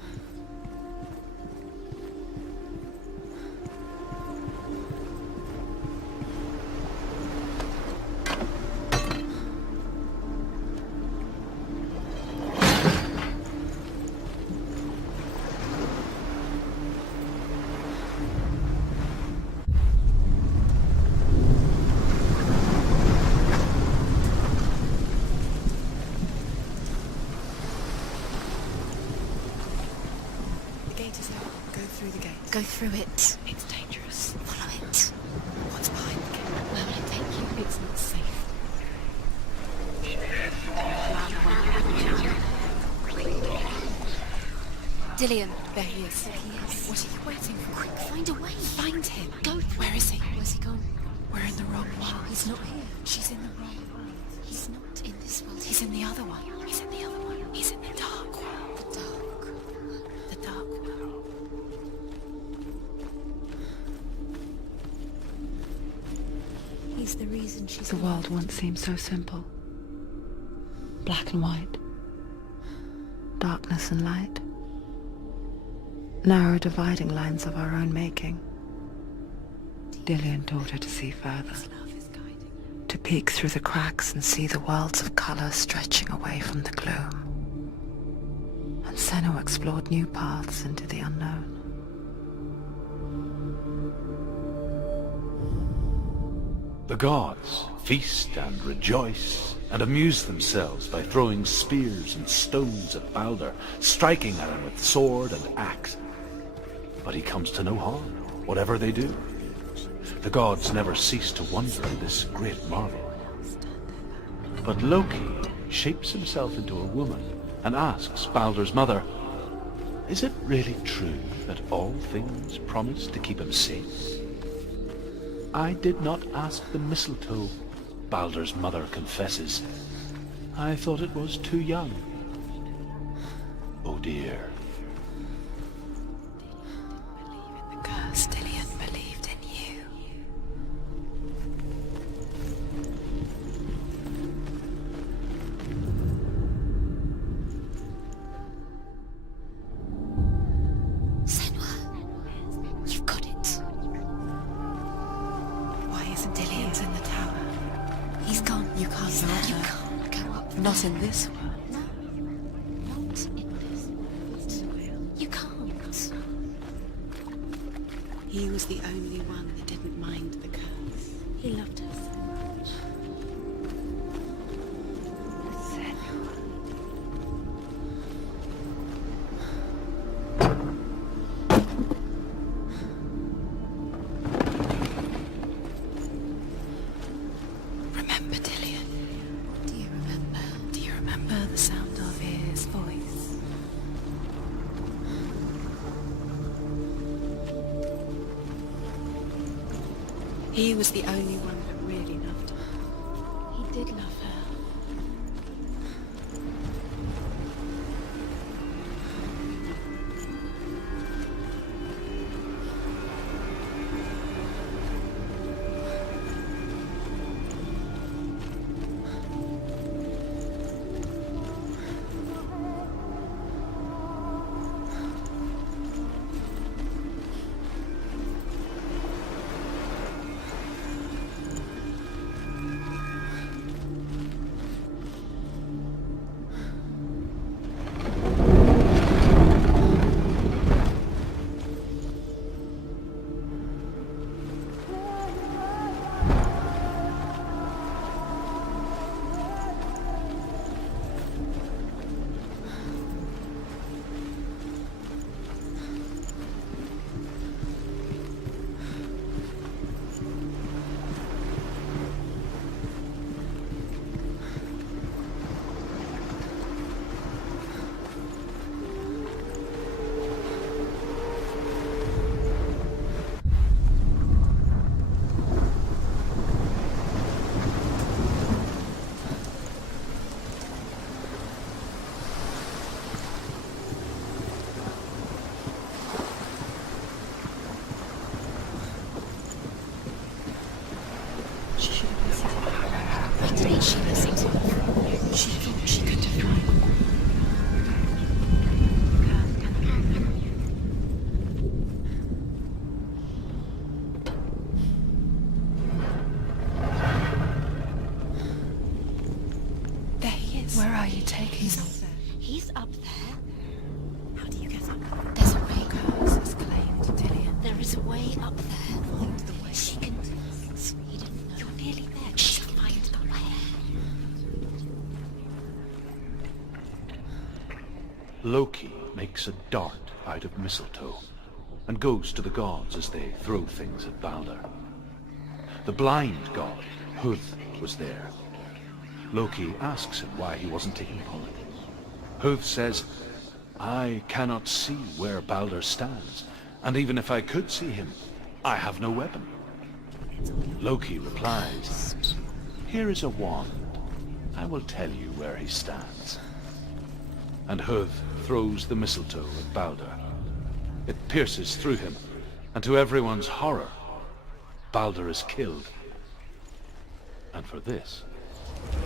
Go through it. It's dangerous. Follow it. What's behind the gate? Where will it take you? It's not safe. Dillion. There he is. There he is. What are you waiting for? Quick, find a way. Find him. Go. Where is he? Where's he gone? We're in the wrong world. He's not here. She's in the wrong world. He's not in this world. He's in the other one. He's in the other one. He's in the dark world. The dark. The dark world. He's the reason she's... The world once seemed so simple. Black and white. Darkness and light. Narrow dividing lines of our own making. Dillion taught her to see further. To peek through the cracks and see the worlds of color stretching away from the gloom. And Senua explored new paths into the unknown. The gods feast and rejoice and amuse themselves by throwing spears and stones at Baldur, striking at him with sword and axe. But he comes to no harm, whatever they do. The gods never cease to wonder at this great marvel. But Loki shapes himself into a woman and asks Baldur's mother, "Is it really true that all things promise to keep him safe?" "I did not ask the mistletoe," Baldur's mother confesses. "I thought it was too young." Oh dear. The curse Dillion believed in you. Senua, you've got it. Why isn't Dillion's in the tower? He's gone. You can't He's go there. up You there. can't go up there. Not in this world. No. Not in this world. You can't. He was the only one that didn't mind the curse. He loved her so much. Senua. Remember, Dillion? Do you remember? Do you remember the sound of his voice? He was the only one that really loved her. He did love her. are you taking them? He's up there. How do you get up? There's a way. Curse is claimed, Dillian. There is a way up there. Find the way. She can... You don't know. You're nearly there. She'll find the way. Loki makes a dart out of mistletoe and goes to the gods as they throw things at Balder. The blind god, Huth, was there. Loki asks him why he wasn't taking part. Huth says, I cannot see where Balder stands, and even if I could see him, I have no weapon. Loki replies, here is a wand. I will tell you where he stands. And Huth throws the mistletoe at Balder. It pierces through him, and to everyone's horror, Balder is killed. And for this,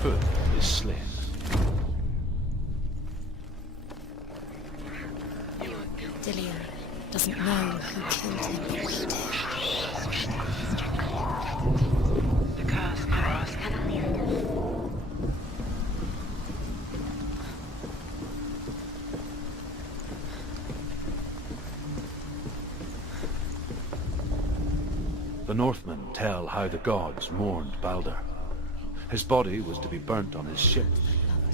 Huth is slain. Dillian doesn't know who killed him, but we do. The curse grows. The Northmen tell how the gods mourned Balder. His body was to be burnt on his ship,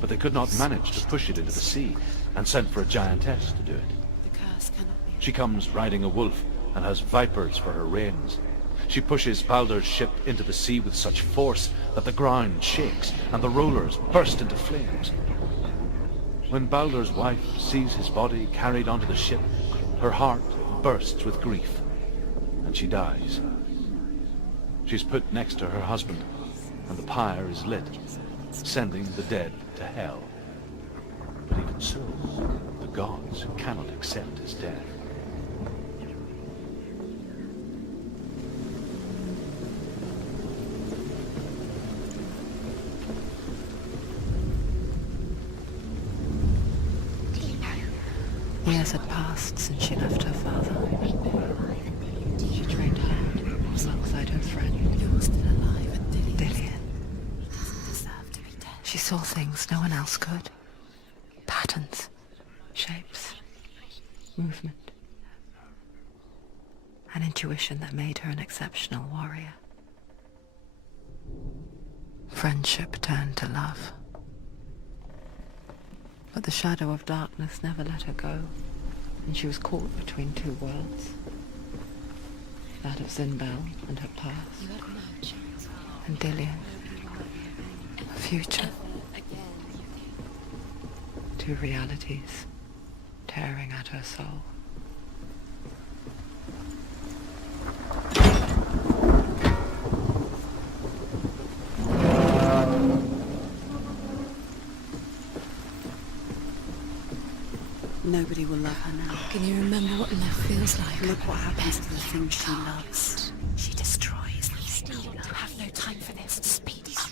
but they could not manage to push it into the sea, and sent for a giantess to do it. The curse cannot be. She comes riding a wolf and has vipers for her reins. She pushes Balder's ship into the sea with such force that the ground shakes and the rollers burst into flames. When Balder's wife sees his body carried onto the ship, her heart bursts with grief, and she dies. She's put next to her husband, and the pyre is lit, sending the dead to hell. But even so, the gods cannot accept his death. Years had passed since she left her father. She trained hard alongside her friend. You're still alive, and Dillian Dillian. doesn't deserve to be dead. She saw things no one else could. Patterns, shapes, movement. An intuition that made her an exceptional warrior. Friendship turned to love. But the shadow of darkness never let her go, and she was caught between two worlds. That of Zinbel and her past, You had no chance. and Dillian, her future. Two realities tearing at her soul. Nobody will love her now. Can you remember what love feels like? Look what happens to the things she loves. She destroys them. Steal. You have no time for this. Speed up.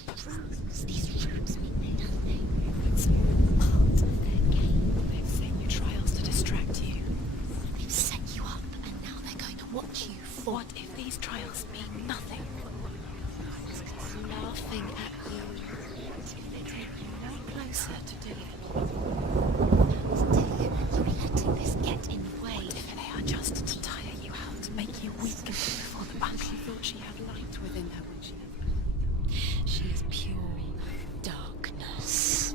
These rooms mean nothing. It's part of their game. They've sent you trials to distract you. They've set you up, and now they're going to watch you fall. What if these trials mean nothing? Laughing at you. They take you no closer to Dillian. You're letting this get in the way. If they are just to tire you out, make you weak before the battle. She thought she had light within her when she never. She is pure darkness.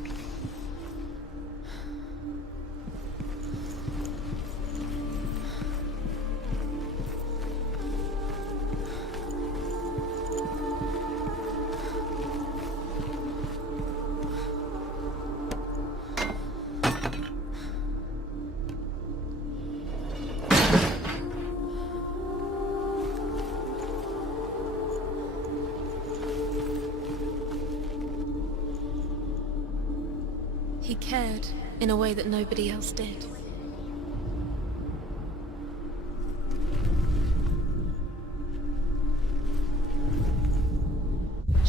He cared in a way that nobody else did.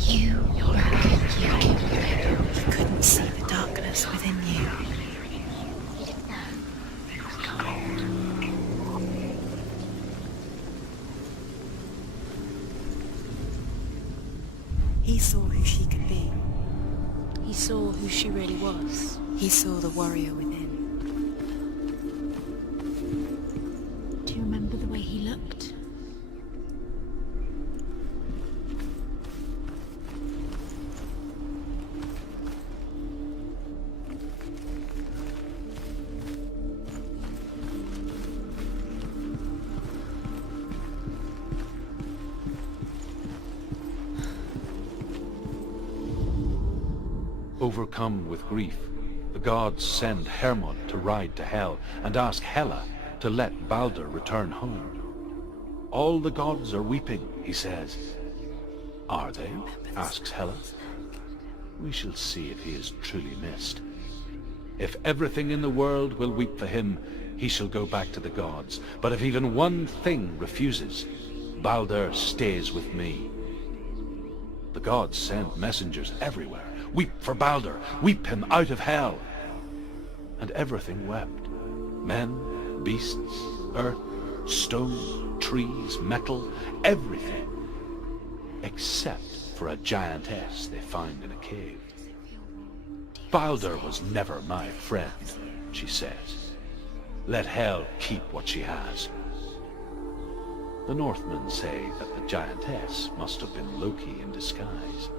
You Couldn't see the darkness within you. He saw who she could be. He saw who she really was. He saw the warrior within. Do you remember the way he looked? Overcome with grief, the gods send Hermod to ride to Hell and ask Hela to let Balder return home. All the gods are weeping, he says. Are they? Asks Hela. We shall see if he is truly missed. If everything in the world will weep for him, he shall go back to the gods. But if even one thing refuses, Balder stays with me. The gods send messengers everywhere. Weep for Balder, weep him out of Hell. And everything wept. Men, beasts, earth, stone, trees, metal, everything. Except for a giantess they find in a cave. Balder was never my friend, she says. Let Hell keep what she has. The Northmen say that the giantess must have been Loki in disguise.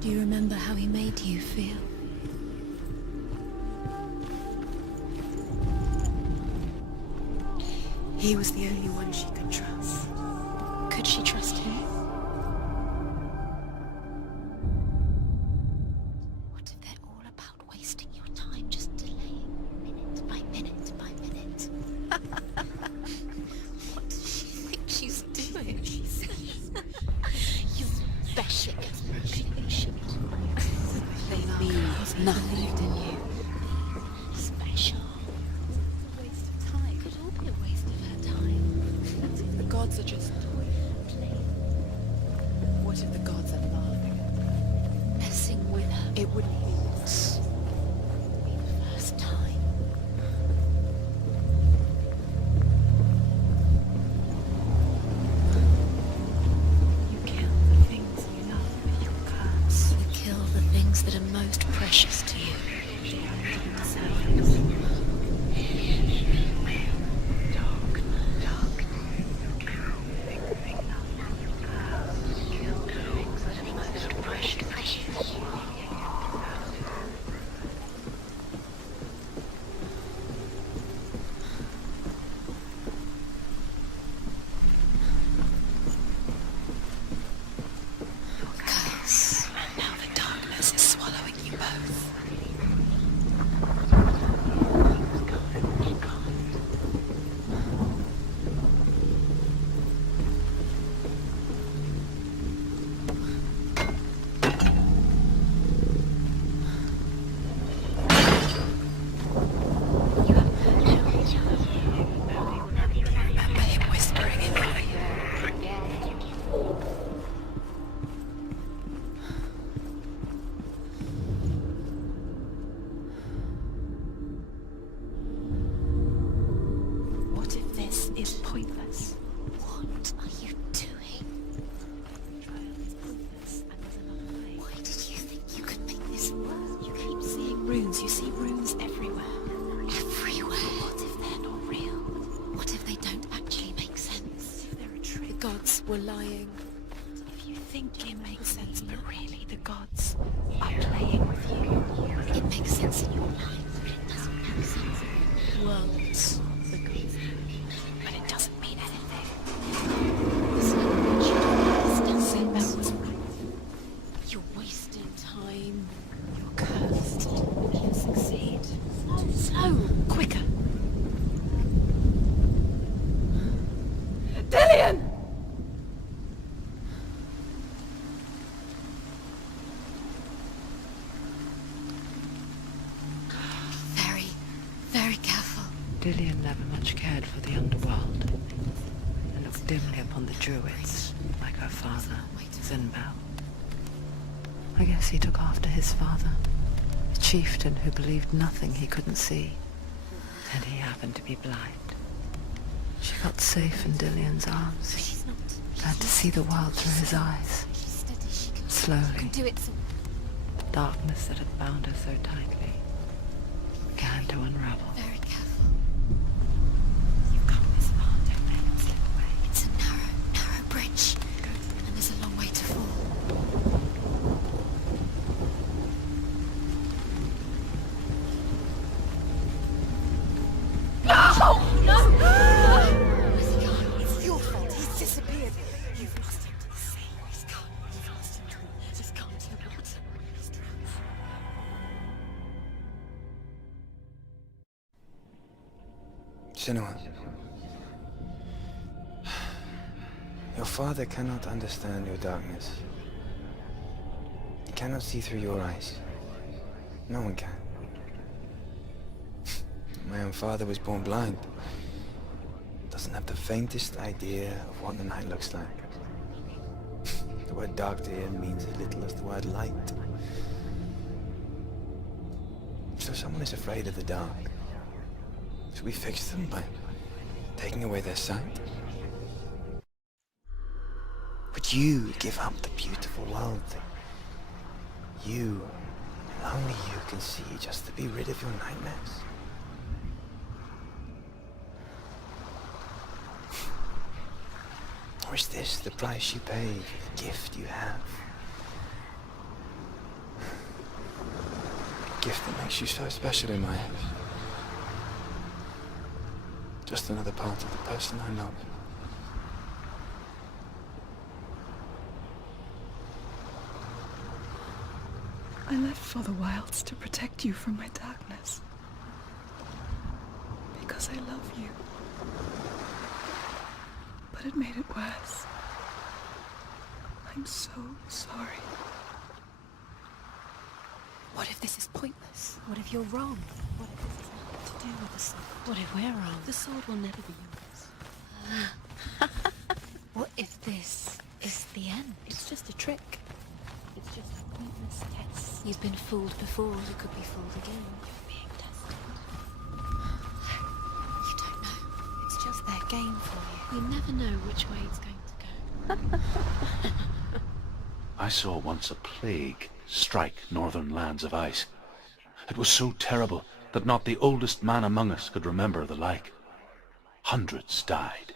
Do you remember how he made you feel? He was the only one she could trust. Could she trust him? What if they're all about wasting your time, just delaying minute by minute by minute? What does she think she's doing? You're special. They mean nothing in you. Special. A waste of time. Could all be a waste of her time. The gods are just playing. What if the gods are laughing? Messing with her. It wouldn't be once. It would be the first time. You kill the things you love with your curse. You kill the things that are most precious to you. gods were lying. If you think it makes sense, but really the gods are playing with you. It makes sense in your mind, but it doesn't make sense. Worlds, the gods. But it doesn't mean anything. There's no way you don't understand. That was right. You're wasting time. You're cursed. You'll succeed. Slow, Quicker. Dillian! very, very careful. Dillian never much cared for the underworld, and looked dimly upon the druids, like her father, Zinbao. I guess he took after his father, a chieftain who believed nothing he couldn't see, and he happened to be blind. She felt safe in Dillian's arms, She's not. glad to see the world through his eyes. She's steady. She can Slowly, do it. darkness that had bound her so tightly began to unravel. Very careful. You've come this far, don't make them slip away. It's a narrow bridge, and there's a long way to fall. It's your fault. He's disappeared. You've lost him to the sea. He's gone. You've lost him to it. Just gone to the water. He's drowned. Senua. Your father cannot understand your darkness. He cannot see through your eyes. No one can. My own father was born blind. Doesn't have the faintest idea of what the night looks like. The word dark to him means as little as the word light. So someone is afraid of the dark. Should we fix them by taking away their sight? Would you give up the beautiful world that you, and only you, can see just to be rid of your nightmares? Or is this the price you pay for the gift you have? A gift that makes you so special in my eyes. Just another part of the person I love. I left for the wilds to protect you from my darkness. Because I love you. But it made it worse. I'm so sorry. What if this is pointless? What if you're wrong? What if this has nothing to do with the sword? What if we're wrong? The sword will never be yours. What if this is the end? It's just a trick. It's just a pointless test. You've been fooled before. You could be fooled again. You're being tested. You don't know. It's just their game for you. You never know which way it's going to go. I saw once a plague strike northern lands of ice. It was so terrible that not the oldest man among us could remember the like. Hundreds died.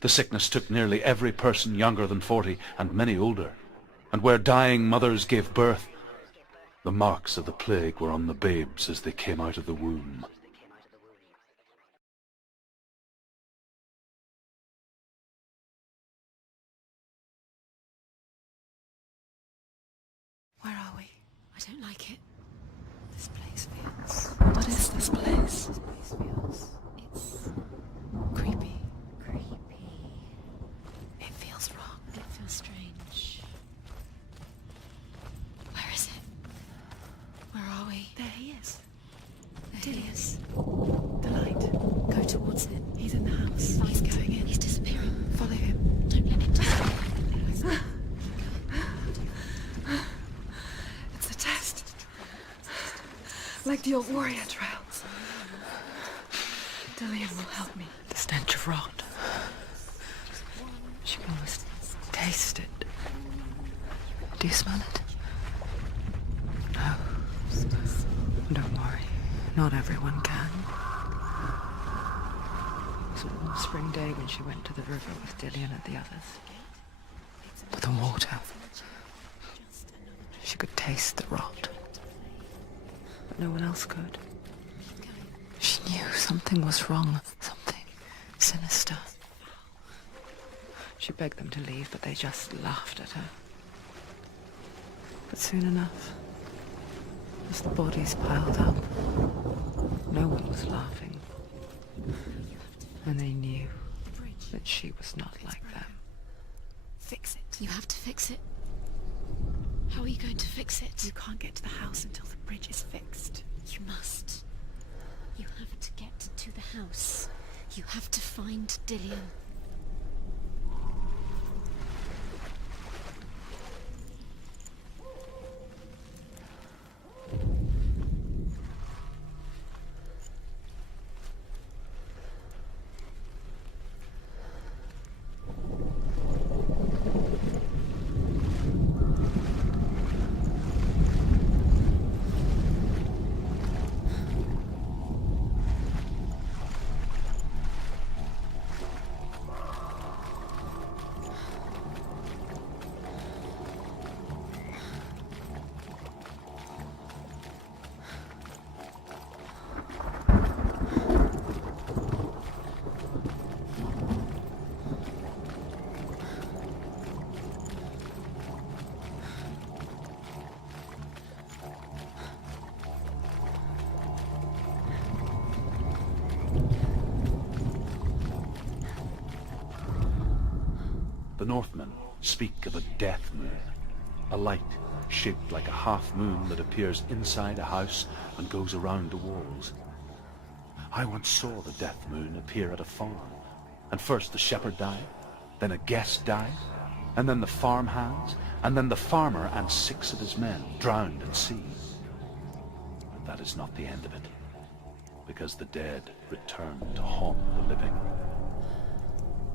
The sickness took nearly every person younger than 40 and many older, and where dying mothers gave birth, the marks of the plague were on the babes as they came out of the womb. Where are we? I don't like it. This place feels... What is this place? This place feels... It's... creepy. Creepy. It feels wrong. It feels strange. Where is it? Where are we? There he is. There he is. The light. Go towards it. He's in the house. He's going in. He's disappearing. Follow him. Don't let him disappear. It's a test. Like the old warrior trials. Dillian will help me. The stench of rot. She can almost taste it. Do you smell it? No. Don't worry. Not everyone can. warm spring day when she went to the river with Dillian and the others. But the water, she could taste the rot. But no one else could. She knew something was wrong, something sinister. She begged them to leave, but they just laughed at her. But soon enough, as the bodies piled up, no one was laughing. And they knew that she was not like them. Fix it. You have to fix it. How are you going to fix it? You can't get to the house until the bridge is fixed. You must. You have to get to the house. You have to find Dillian. The Northmen speak of a death moon, a light shaped like a half moon that appears inside a house and goes around the walls. I once saw the death moon appear at a farm, and first the shepherd died, then a guest died, and then the farm hands, and then the farmer and 6 of his men drowned at sea. But that is not the end of it, because the dead return to haunt the living.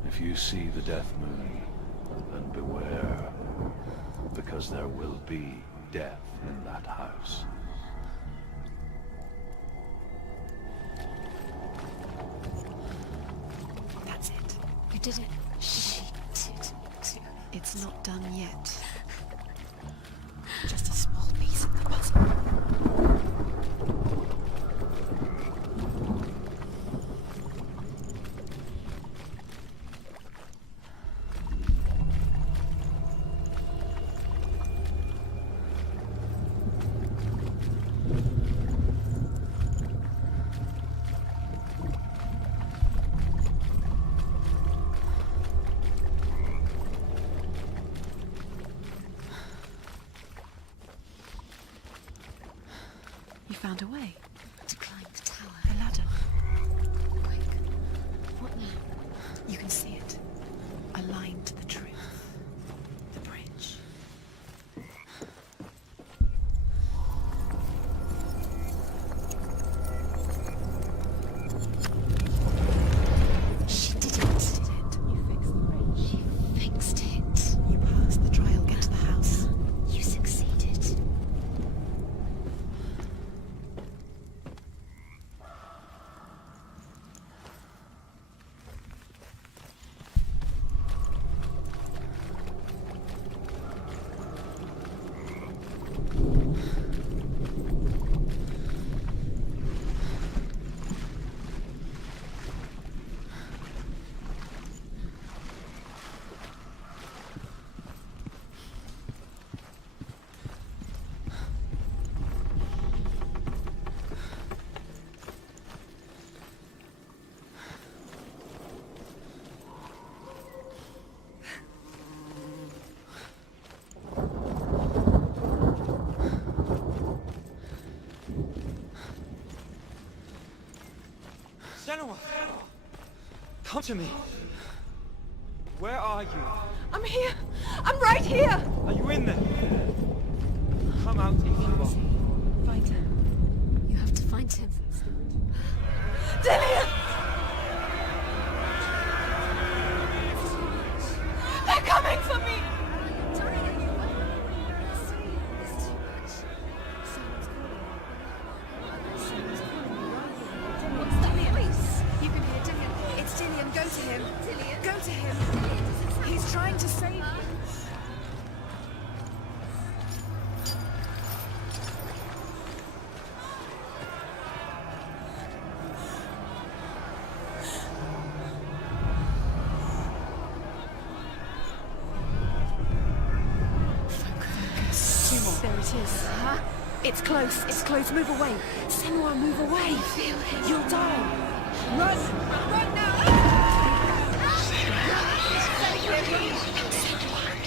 If you see the death moon, then beware, because there will be death in that house. That's it. You did it. She did too. It's not done yet. Just a small piece of the puzzle. You found a way To climb the tower. the ladder. Quick. What now? You can see it. A line to the truth. The bridge. She did it. You fixed the bridge. She fixed it. You passed the trial, get to the house. You succeeded. Senua! Come to me! Where are you? I'm here! I'm right here! Are you in there? Come out if you are. Find him. You have to find him. Dillian! They're coming for me! What's the police? You can hear Dillian. It's Dillian. to save you. There it is. Huh? It's close. It's close. Move away. Senua, move away. Feel it. You'll die. Run! Run now!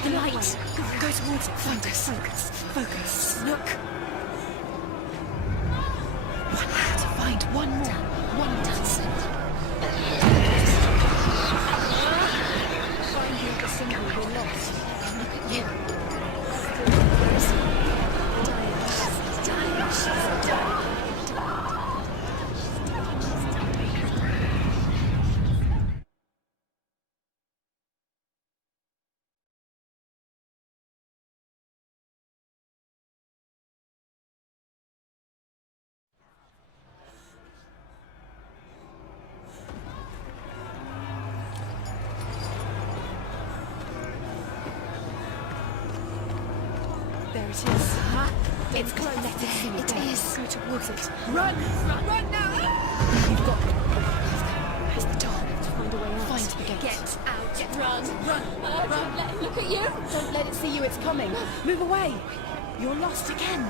The light. Go towards it. Focus. Focus. Focus. Look. One more to find. One more. One does. Find the other symbol. We're lost. Look at you. Where is he? Dying. She's dying. There it is. Huh? It's close. It is. Go towards it. Run! Run now! You've got me. Where's the door? Find a way out. Find the gate. Get out. Run! Run! Run! Don't let it look at you. Don't let it see you. It's coming. Move away. You're lost again.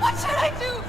What should I do?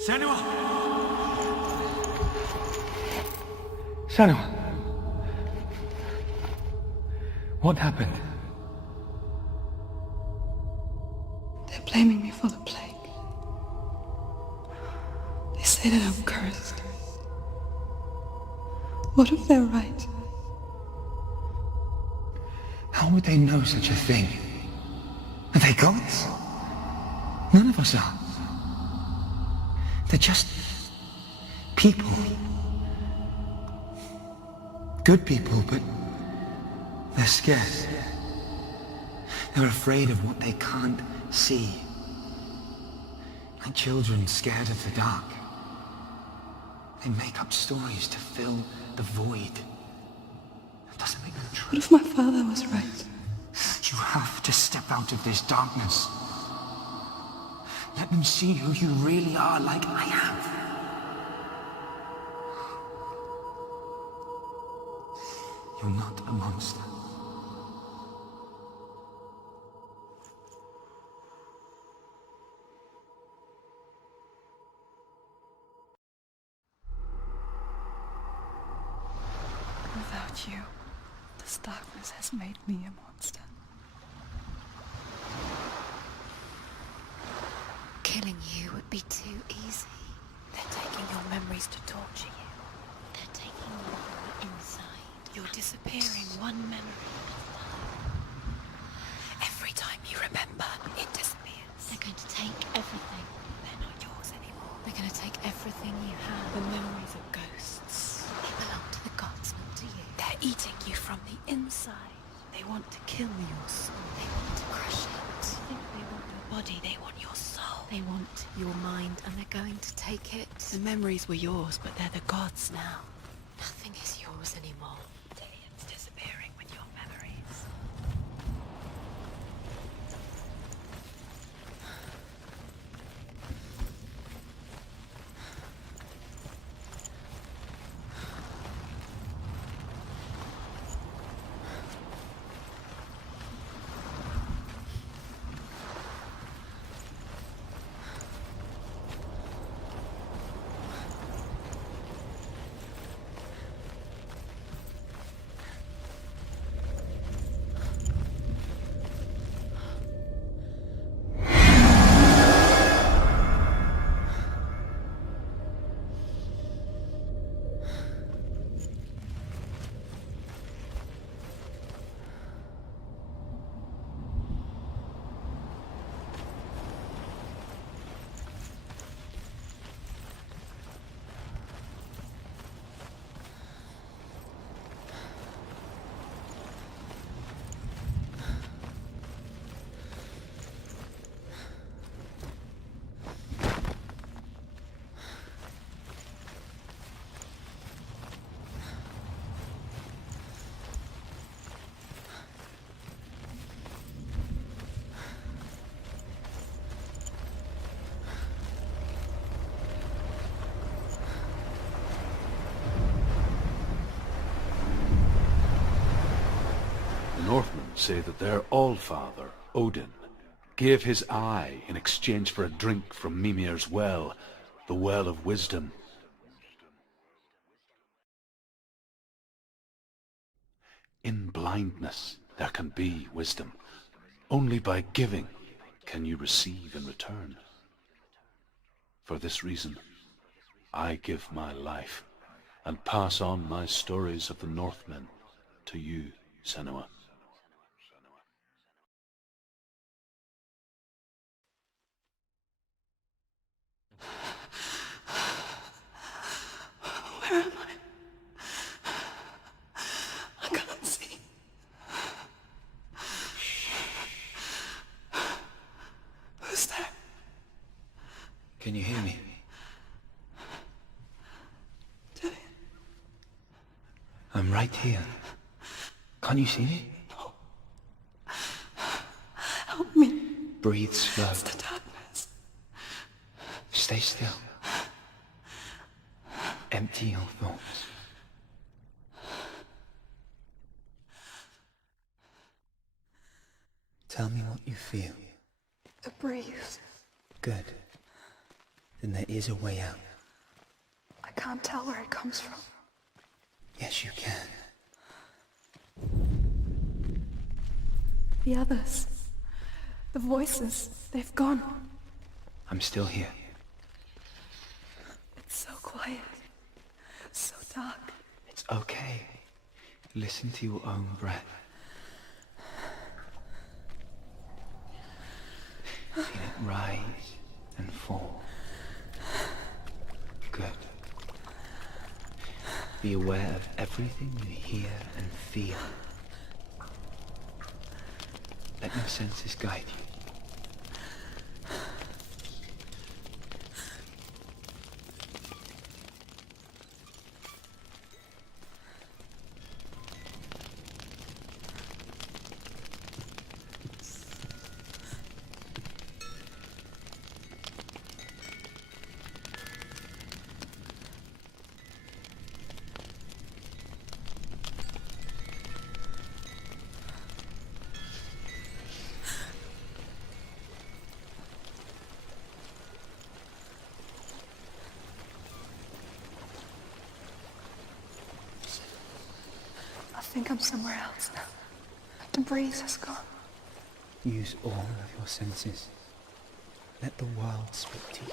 Senua! Senua! What happened? They're blaming me for the plague. They say that I'm cursed. What if they're right? How would they know such a thing? Are they gods? None of us are. They're just people. Good people, but they're scared. They're afraid of what they can't see. Like children scared of the dark. They make up stories to fill the void. That doesn't make them true. What if my father was right? You have to step out of this darkness. Let them see who you really are, like I have. You're not a monster. you. This darkness has made me a monster. Killing you would be too easy. They're taking your memories to torture you. They're taking you from the inside. You're disappearing one memory at a time. Every time you remember, it disappears. They're going to take everything. They're not yours anymore. They're going to take everything you have. The memories of ghosts. They belong to the gods, not to you. They're eating you from the inside. They want to kill your soul. They want to crush it. I think they want your body. They want your soul. They want your mind, and they're going to take it. The memories were yours, but they're the gods now. Nothing is yours anymore. Dillian's disappearing with your memories. Northmen say that their Allfather, Odin, gave his eye in exchange for a drink from Mimir's well, the Well of Wisdom. In blindness there can be wisdom. Only by giving can you receive in return. For this reason, I give my life and pass on my stories of the Northmen to you, Senua. Where am I? I can't see. Who's there? Can you hear me? Dillian. I'm right here. Can't you see me? No. Help me. Breathe slow. It's the darkness. Stay still. Empty your thoughts. Tell me what you feel. The breeze. Good. Then there is a way out. I can't tell where it comes from. Yes, you can. The others. The voices. They've gone. I'm still here. It's so quiet. So dark. It's okay. Listen to your own breath. Feel it rise and fall. Good. Be aware of everything you hear and feel. Let your senses guide you. think I'm somewhere else now. The breeze has gone. Use all of your senses. Let the world speak to you.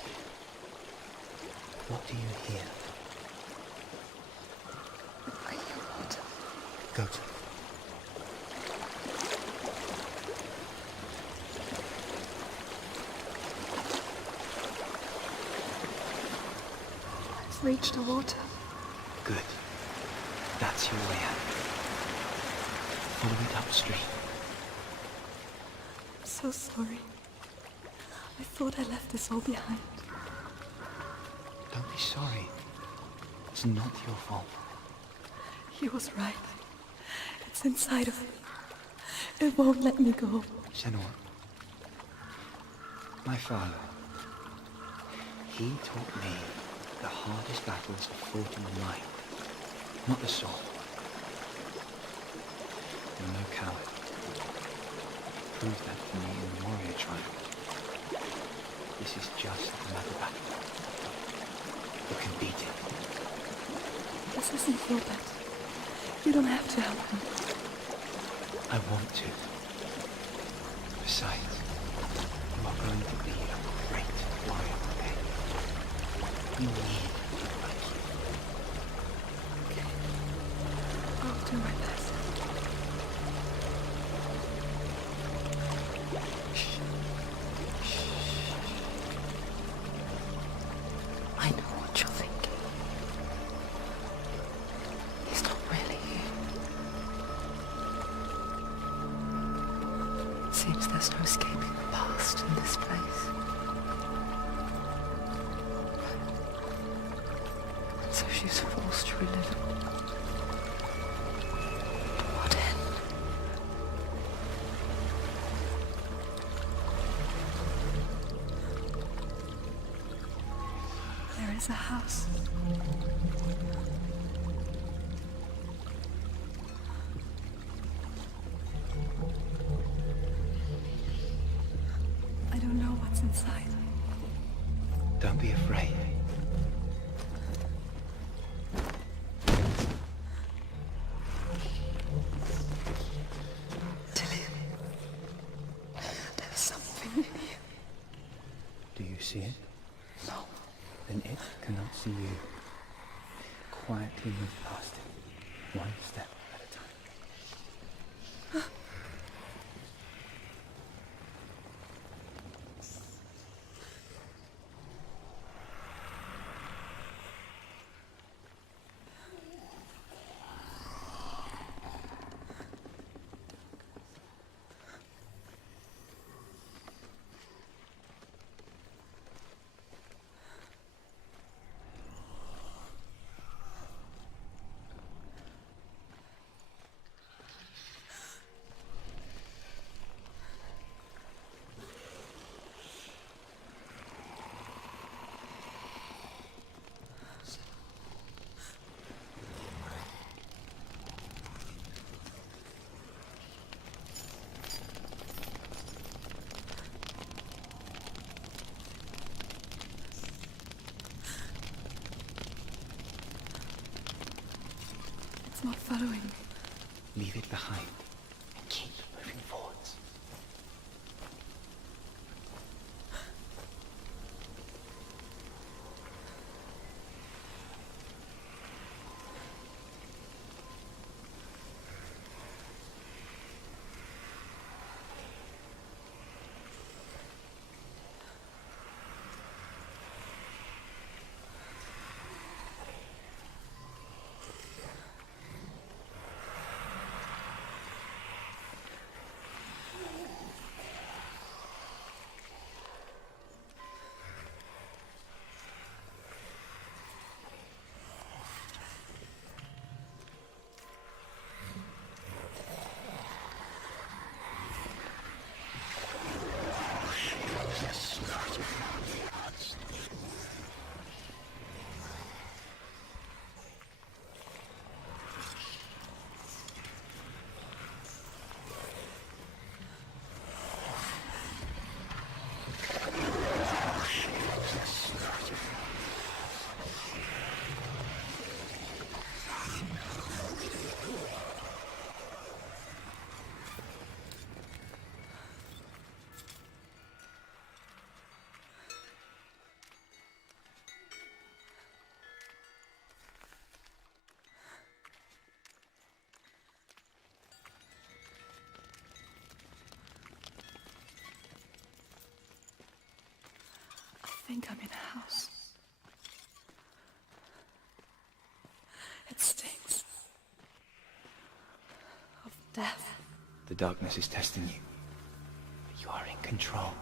What do you hear? I hear water. Go to it. I've reached the water. Good. That's your way out. Follow it upstream. I'm so sorry. I thought I left this all behind. Don't be sorry. It's not your fault. He was right. It's inside of me. It won't let me go. Senua, my father, he taught me the hardest battles are fought in the mind, not the soul. You're no coward. Prove that for me in the warrior tribe. This is just another battle. You can beat it. This isn't your battle. You don't have to help me. I want to. Besides, you are going to be a great warrior, okay? We need people like you. Okay. I'll do my best. I know what you're thinking. He's not really here. Seems there's no escaping the past in this place. And so she's forced to relive it. To what end? There is a house. I don't know what's inside. Don't be afraid. Dillian, there's something in here. Do you see it? No. Then it cannot see you. Quietly move past it, one step at a time. It's not following me. Leave it behind and keep moving forwards. think I'm in a house. It stinks. Of death. The darkness is testing you. But you are in control.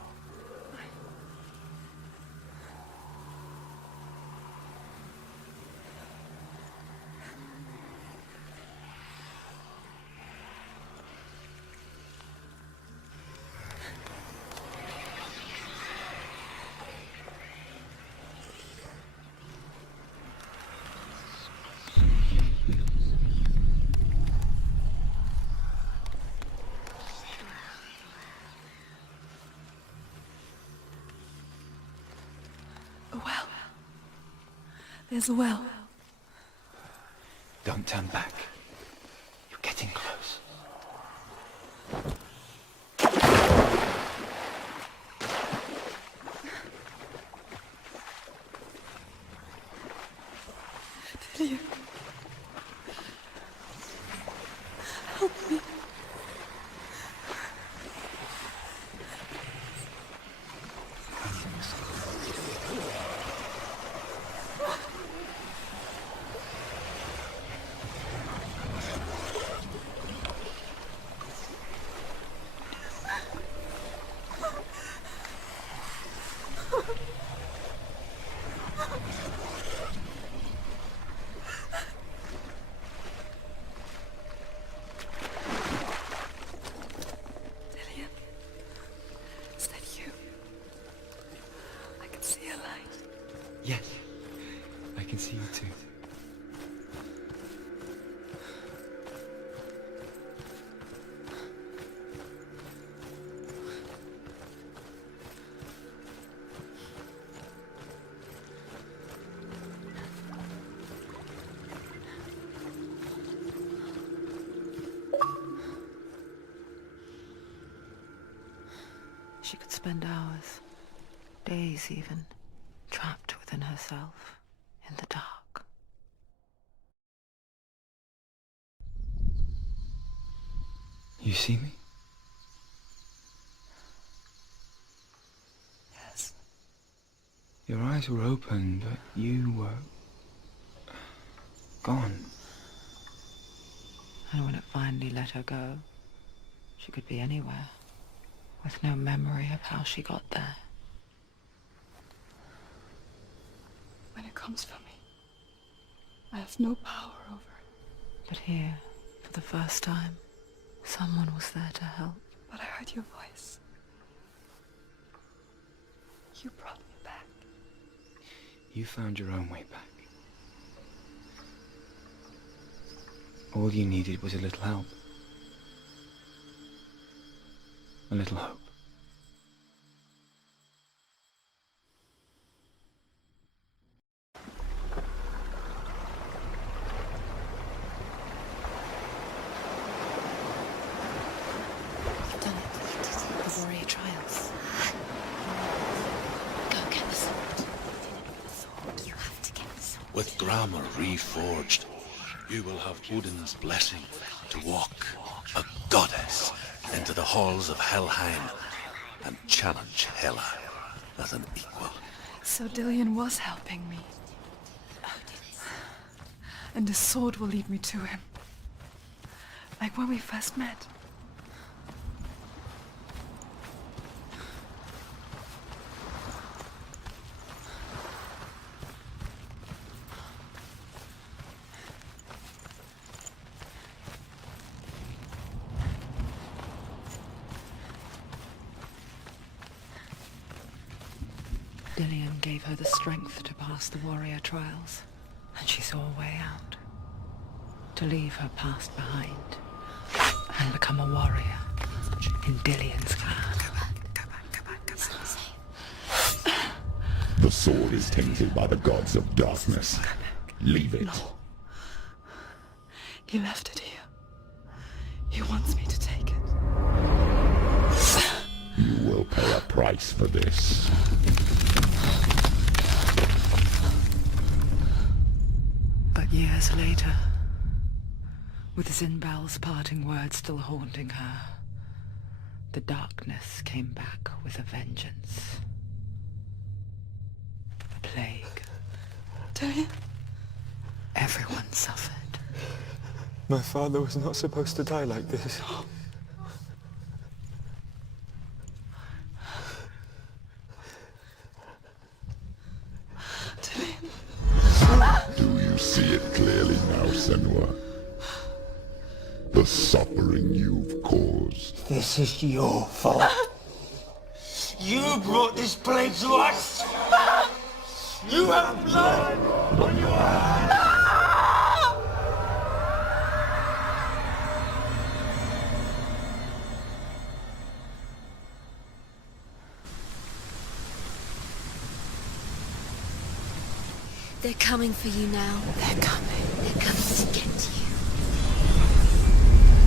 A well. There's a well. Don't turn back. You're getting close. Dillian. Help me. Dillian, is that you? I can see a light. Yes, I can see you too. She could spend hours, days even, trapped within herself, in the dark. You see me? Yes. Your eyes were open, but you were gone. And when it finally let her go, she could be anywhere, with no memory of how she got there. When it comes for me, I have no power over it. But here, for the first time, someone was there to help. But I heard your voice. You brought me back. You found your own way back. All you needed was a little help. A little hope. You've done it. The warrior trials. Go get the sword. You have to get the sword. With grammar reforged, you will have Odin's blessing to walk, a goddess, into the halls of Helheim and challenge Hela as an equal. So Dillian was helping me. And the sword will lead me to him. Like when we first met. Dillian gave her the strength to pass the warrior trials, and she saw a way out. To leave her past behind, and become a warrior in Dillian's clan. The sword is tainted by the gods of darkness. Leave it. No. He left it here. He wants me to take it. You will pay a price for this. But years later, with Zinbal's parting words still haunting her, the darkness came back with a vengeance. plague. Dillian? Everyone suffered. My father was not supposed to die like this. Do you see it clearly now, Senua? The suffering you've caused. This is your fault. You brought this plague to us! You have blood on your hands! They're coming for you now. They're coming. They're coming to get you.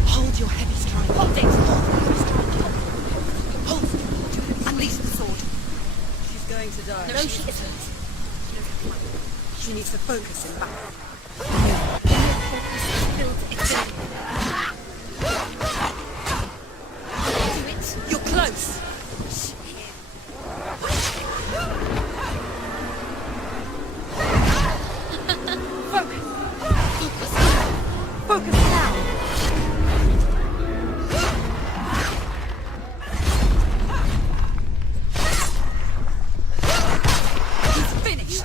Hold your heavy strike. Hold it! Hold the heavy strike. Hold it. Unleash the sword. She's going to die. No, she isn't. She needs to focus in battle. Do it. You're close. Focus now. He's finished.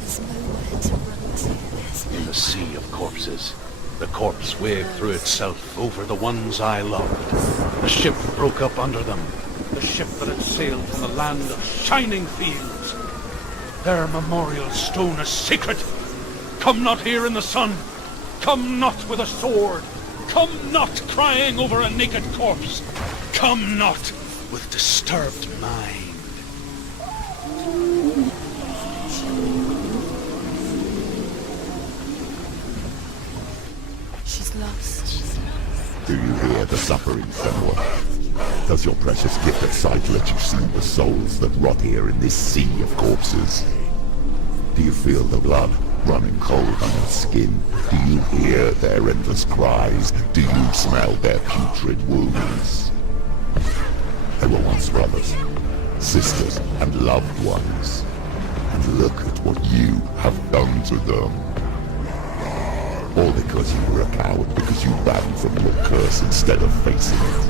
There's nowhere to run to. In the sea of corpses, the corpse waved through itself over the ones I loved. The ship broke up under them. The ship that had sailed from the land of shining fields. Their memorial stone is sacred. Come not here in the sun. Come not with a sword. Come not crying over a naked corpse. Come not with disturbed mind. She's lost. Do you hear the suffering, Senua? Does your precious gift of sight let you see the souls that rot here in this sea of corpses? Do you feel the blood running cold on your skin? Do you hear their endless cries? Do you smell their putrid wounds? They were once brothers, sisters, and loved ones. And look at what you have done to them. All because you were a coward, because you ran from your curse instead of facing it.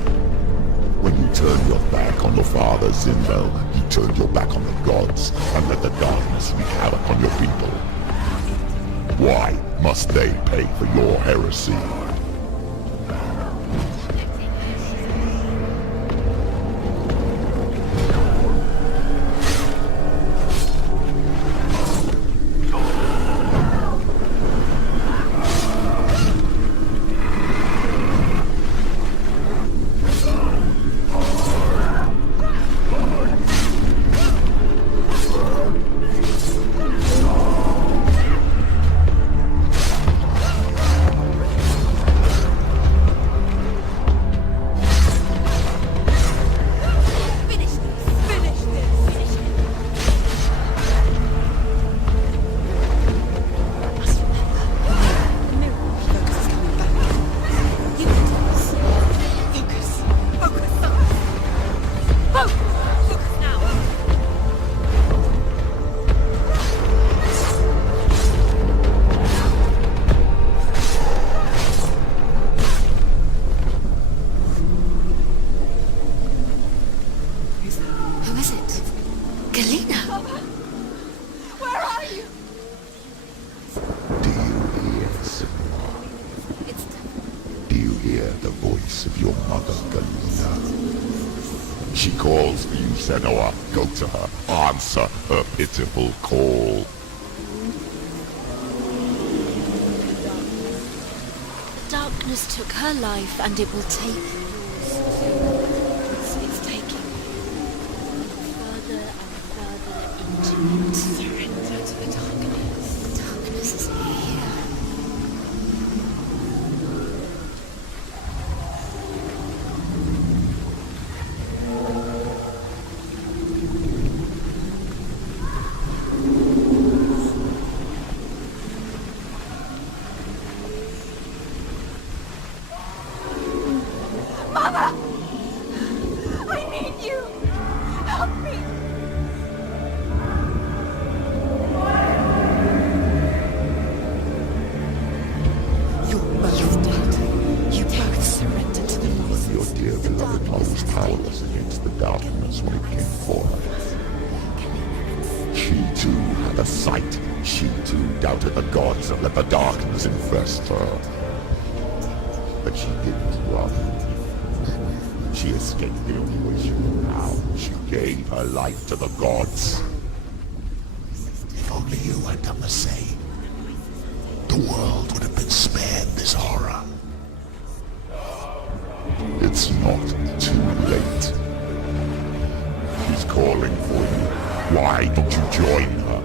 When you turned your back on your father, Zindel, you turned your back on the gods and let the darkness wreak havoc on your people. Why must they pay for your heresy? She calls for you, Senua. Go to her. Answer her pitiful call. Darkness took her life, and it will take yours. It's taking you further and further into it. Surrender to the darkness. Darkness is here. powerless against the darkness when it came for her. She too had a sight. She too doubted the gods and let the darkness infest her. But she didn't run. She escaped the only way she knew how. She gave her life to the gods. If only you had done the same, the world would have been spared this horror. It's not too late. She's calling for you. Why don't you join her?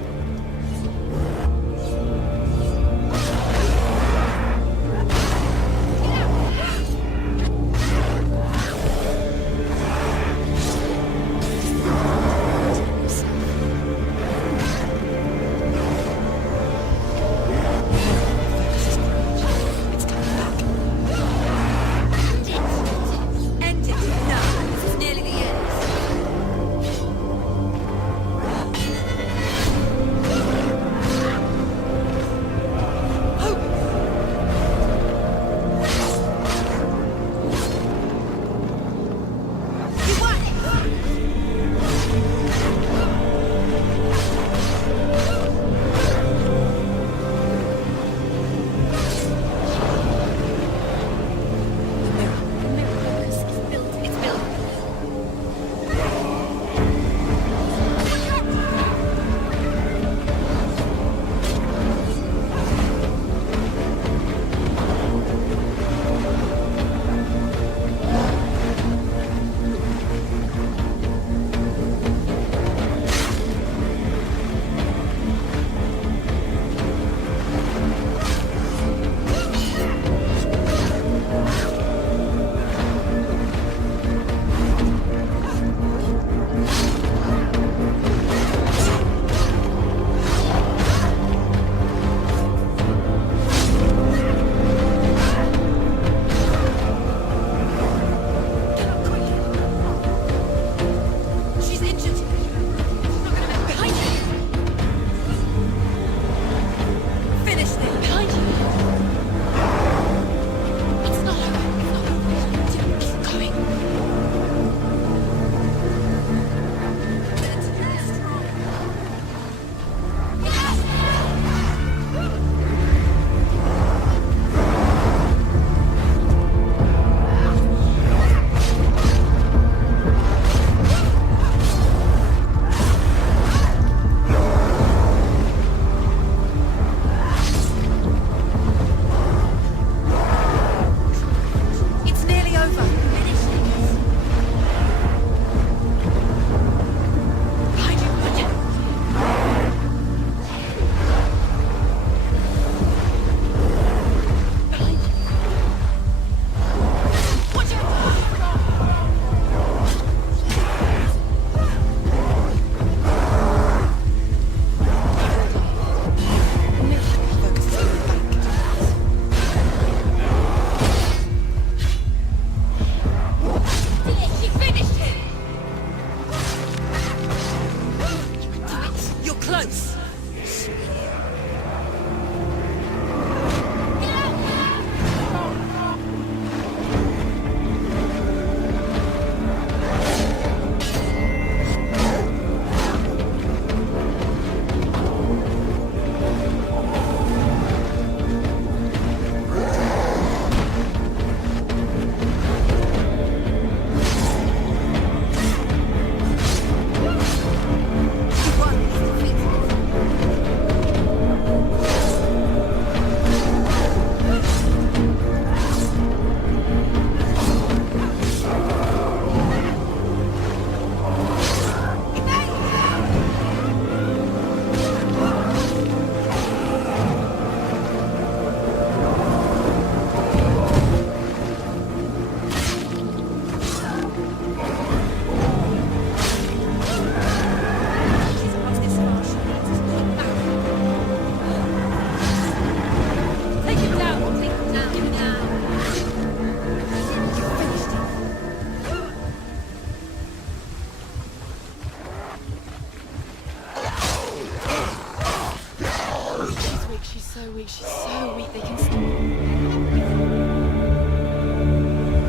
so weak. She's so weak. They can still...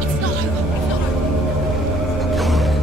It's not over. It's not over.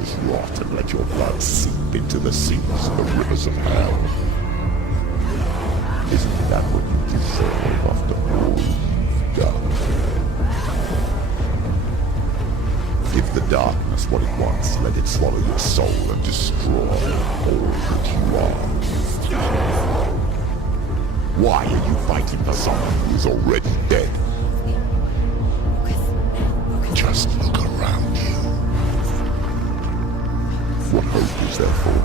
this rot and let your blood seep into the seas of the rivers of hell. Isn't that what you deserve after all you've done? Give the darkness what it wants, let it swallow your soul and destroy all that you are. Why are you fighting for someone who is already dead? Just look around you. What hope is there for him,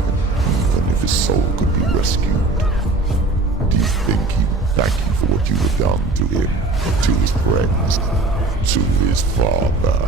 even if his soul could be rescued? Do you think he would thank you for what you have done to him, to his friends, to his father?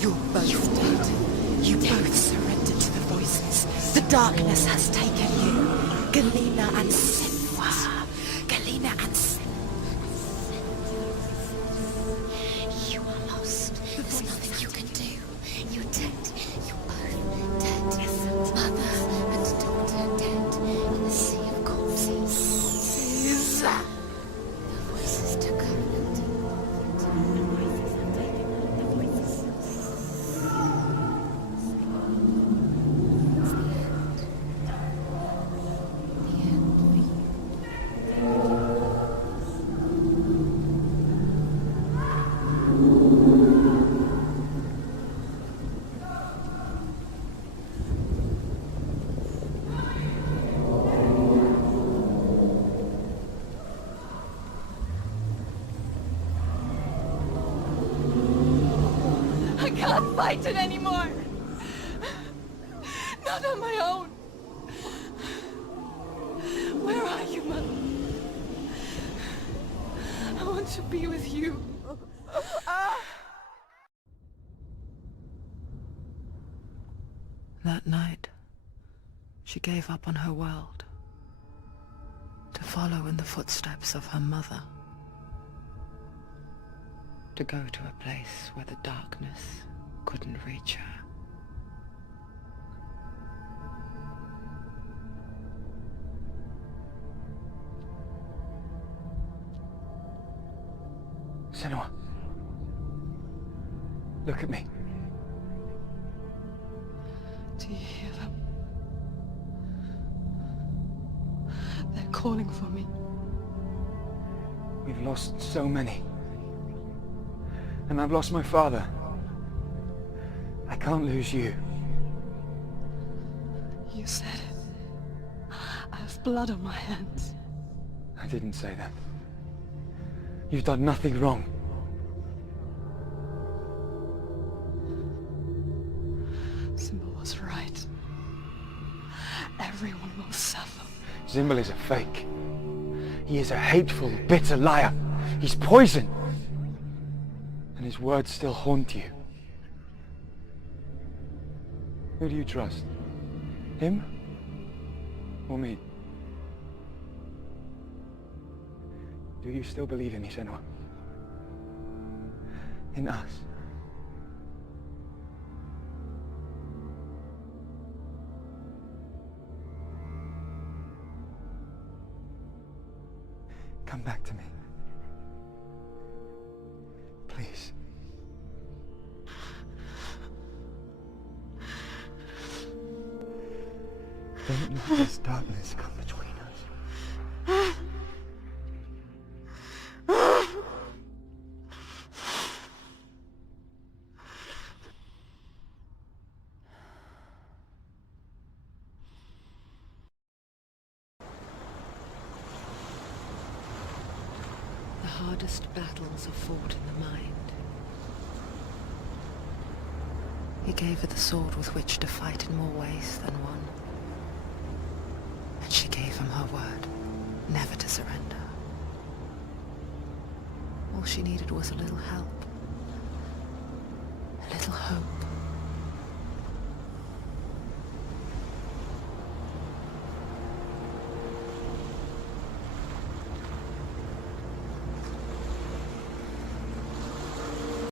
You're both dead. You both surrendered to the voices. The darkness has taken you. Galena and Senua. Galena and Senua. You are lost. There's nothing you can do. You're dead. You're both dead. Mother and daughter dead in the sea of corpses. The voices took over. I can't fight it anymore. Not on my own. Where are you, Mother? I want to be with you. That night, she gave up on her world to follow in the footsteps of her mother, to go to a place where the darkness couldn't reach her. Senua. Look at me. Do you hear them? They're calling for me. We've lost so many. And I've lost my father. I can't lose you. You said it. I have blood on my hands. I didn't say that. You've done nothing wrong. Symbol was right. Everyone will suffer. Zimbel is a fake. He is a hateful, bitter liar. He's poison. And his words still haunt you. Who do you trust? Him? Or me? Do you still believe in me, Senua? In us? Come back to me. Please. Don't let this darkness come between us. hardest battles are fought in the mind. He gave her the sword with which to fight in more ways than one. And she gave him her word, never to surrender. All she needed was a little help, a little hope.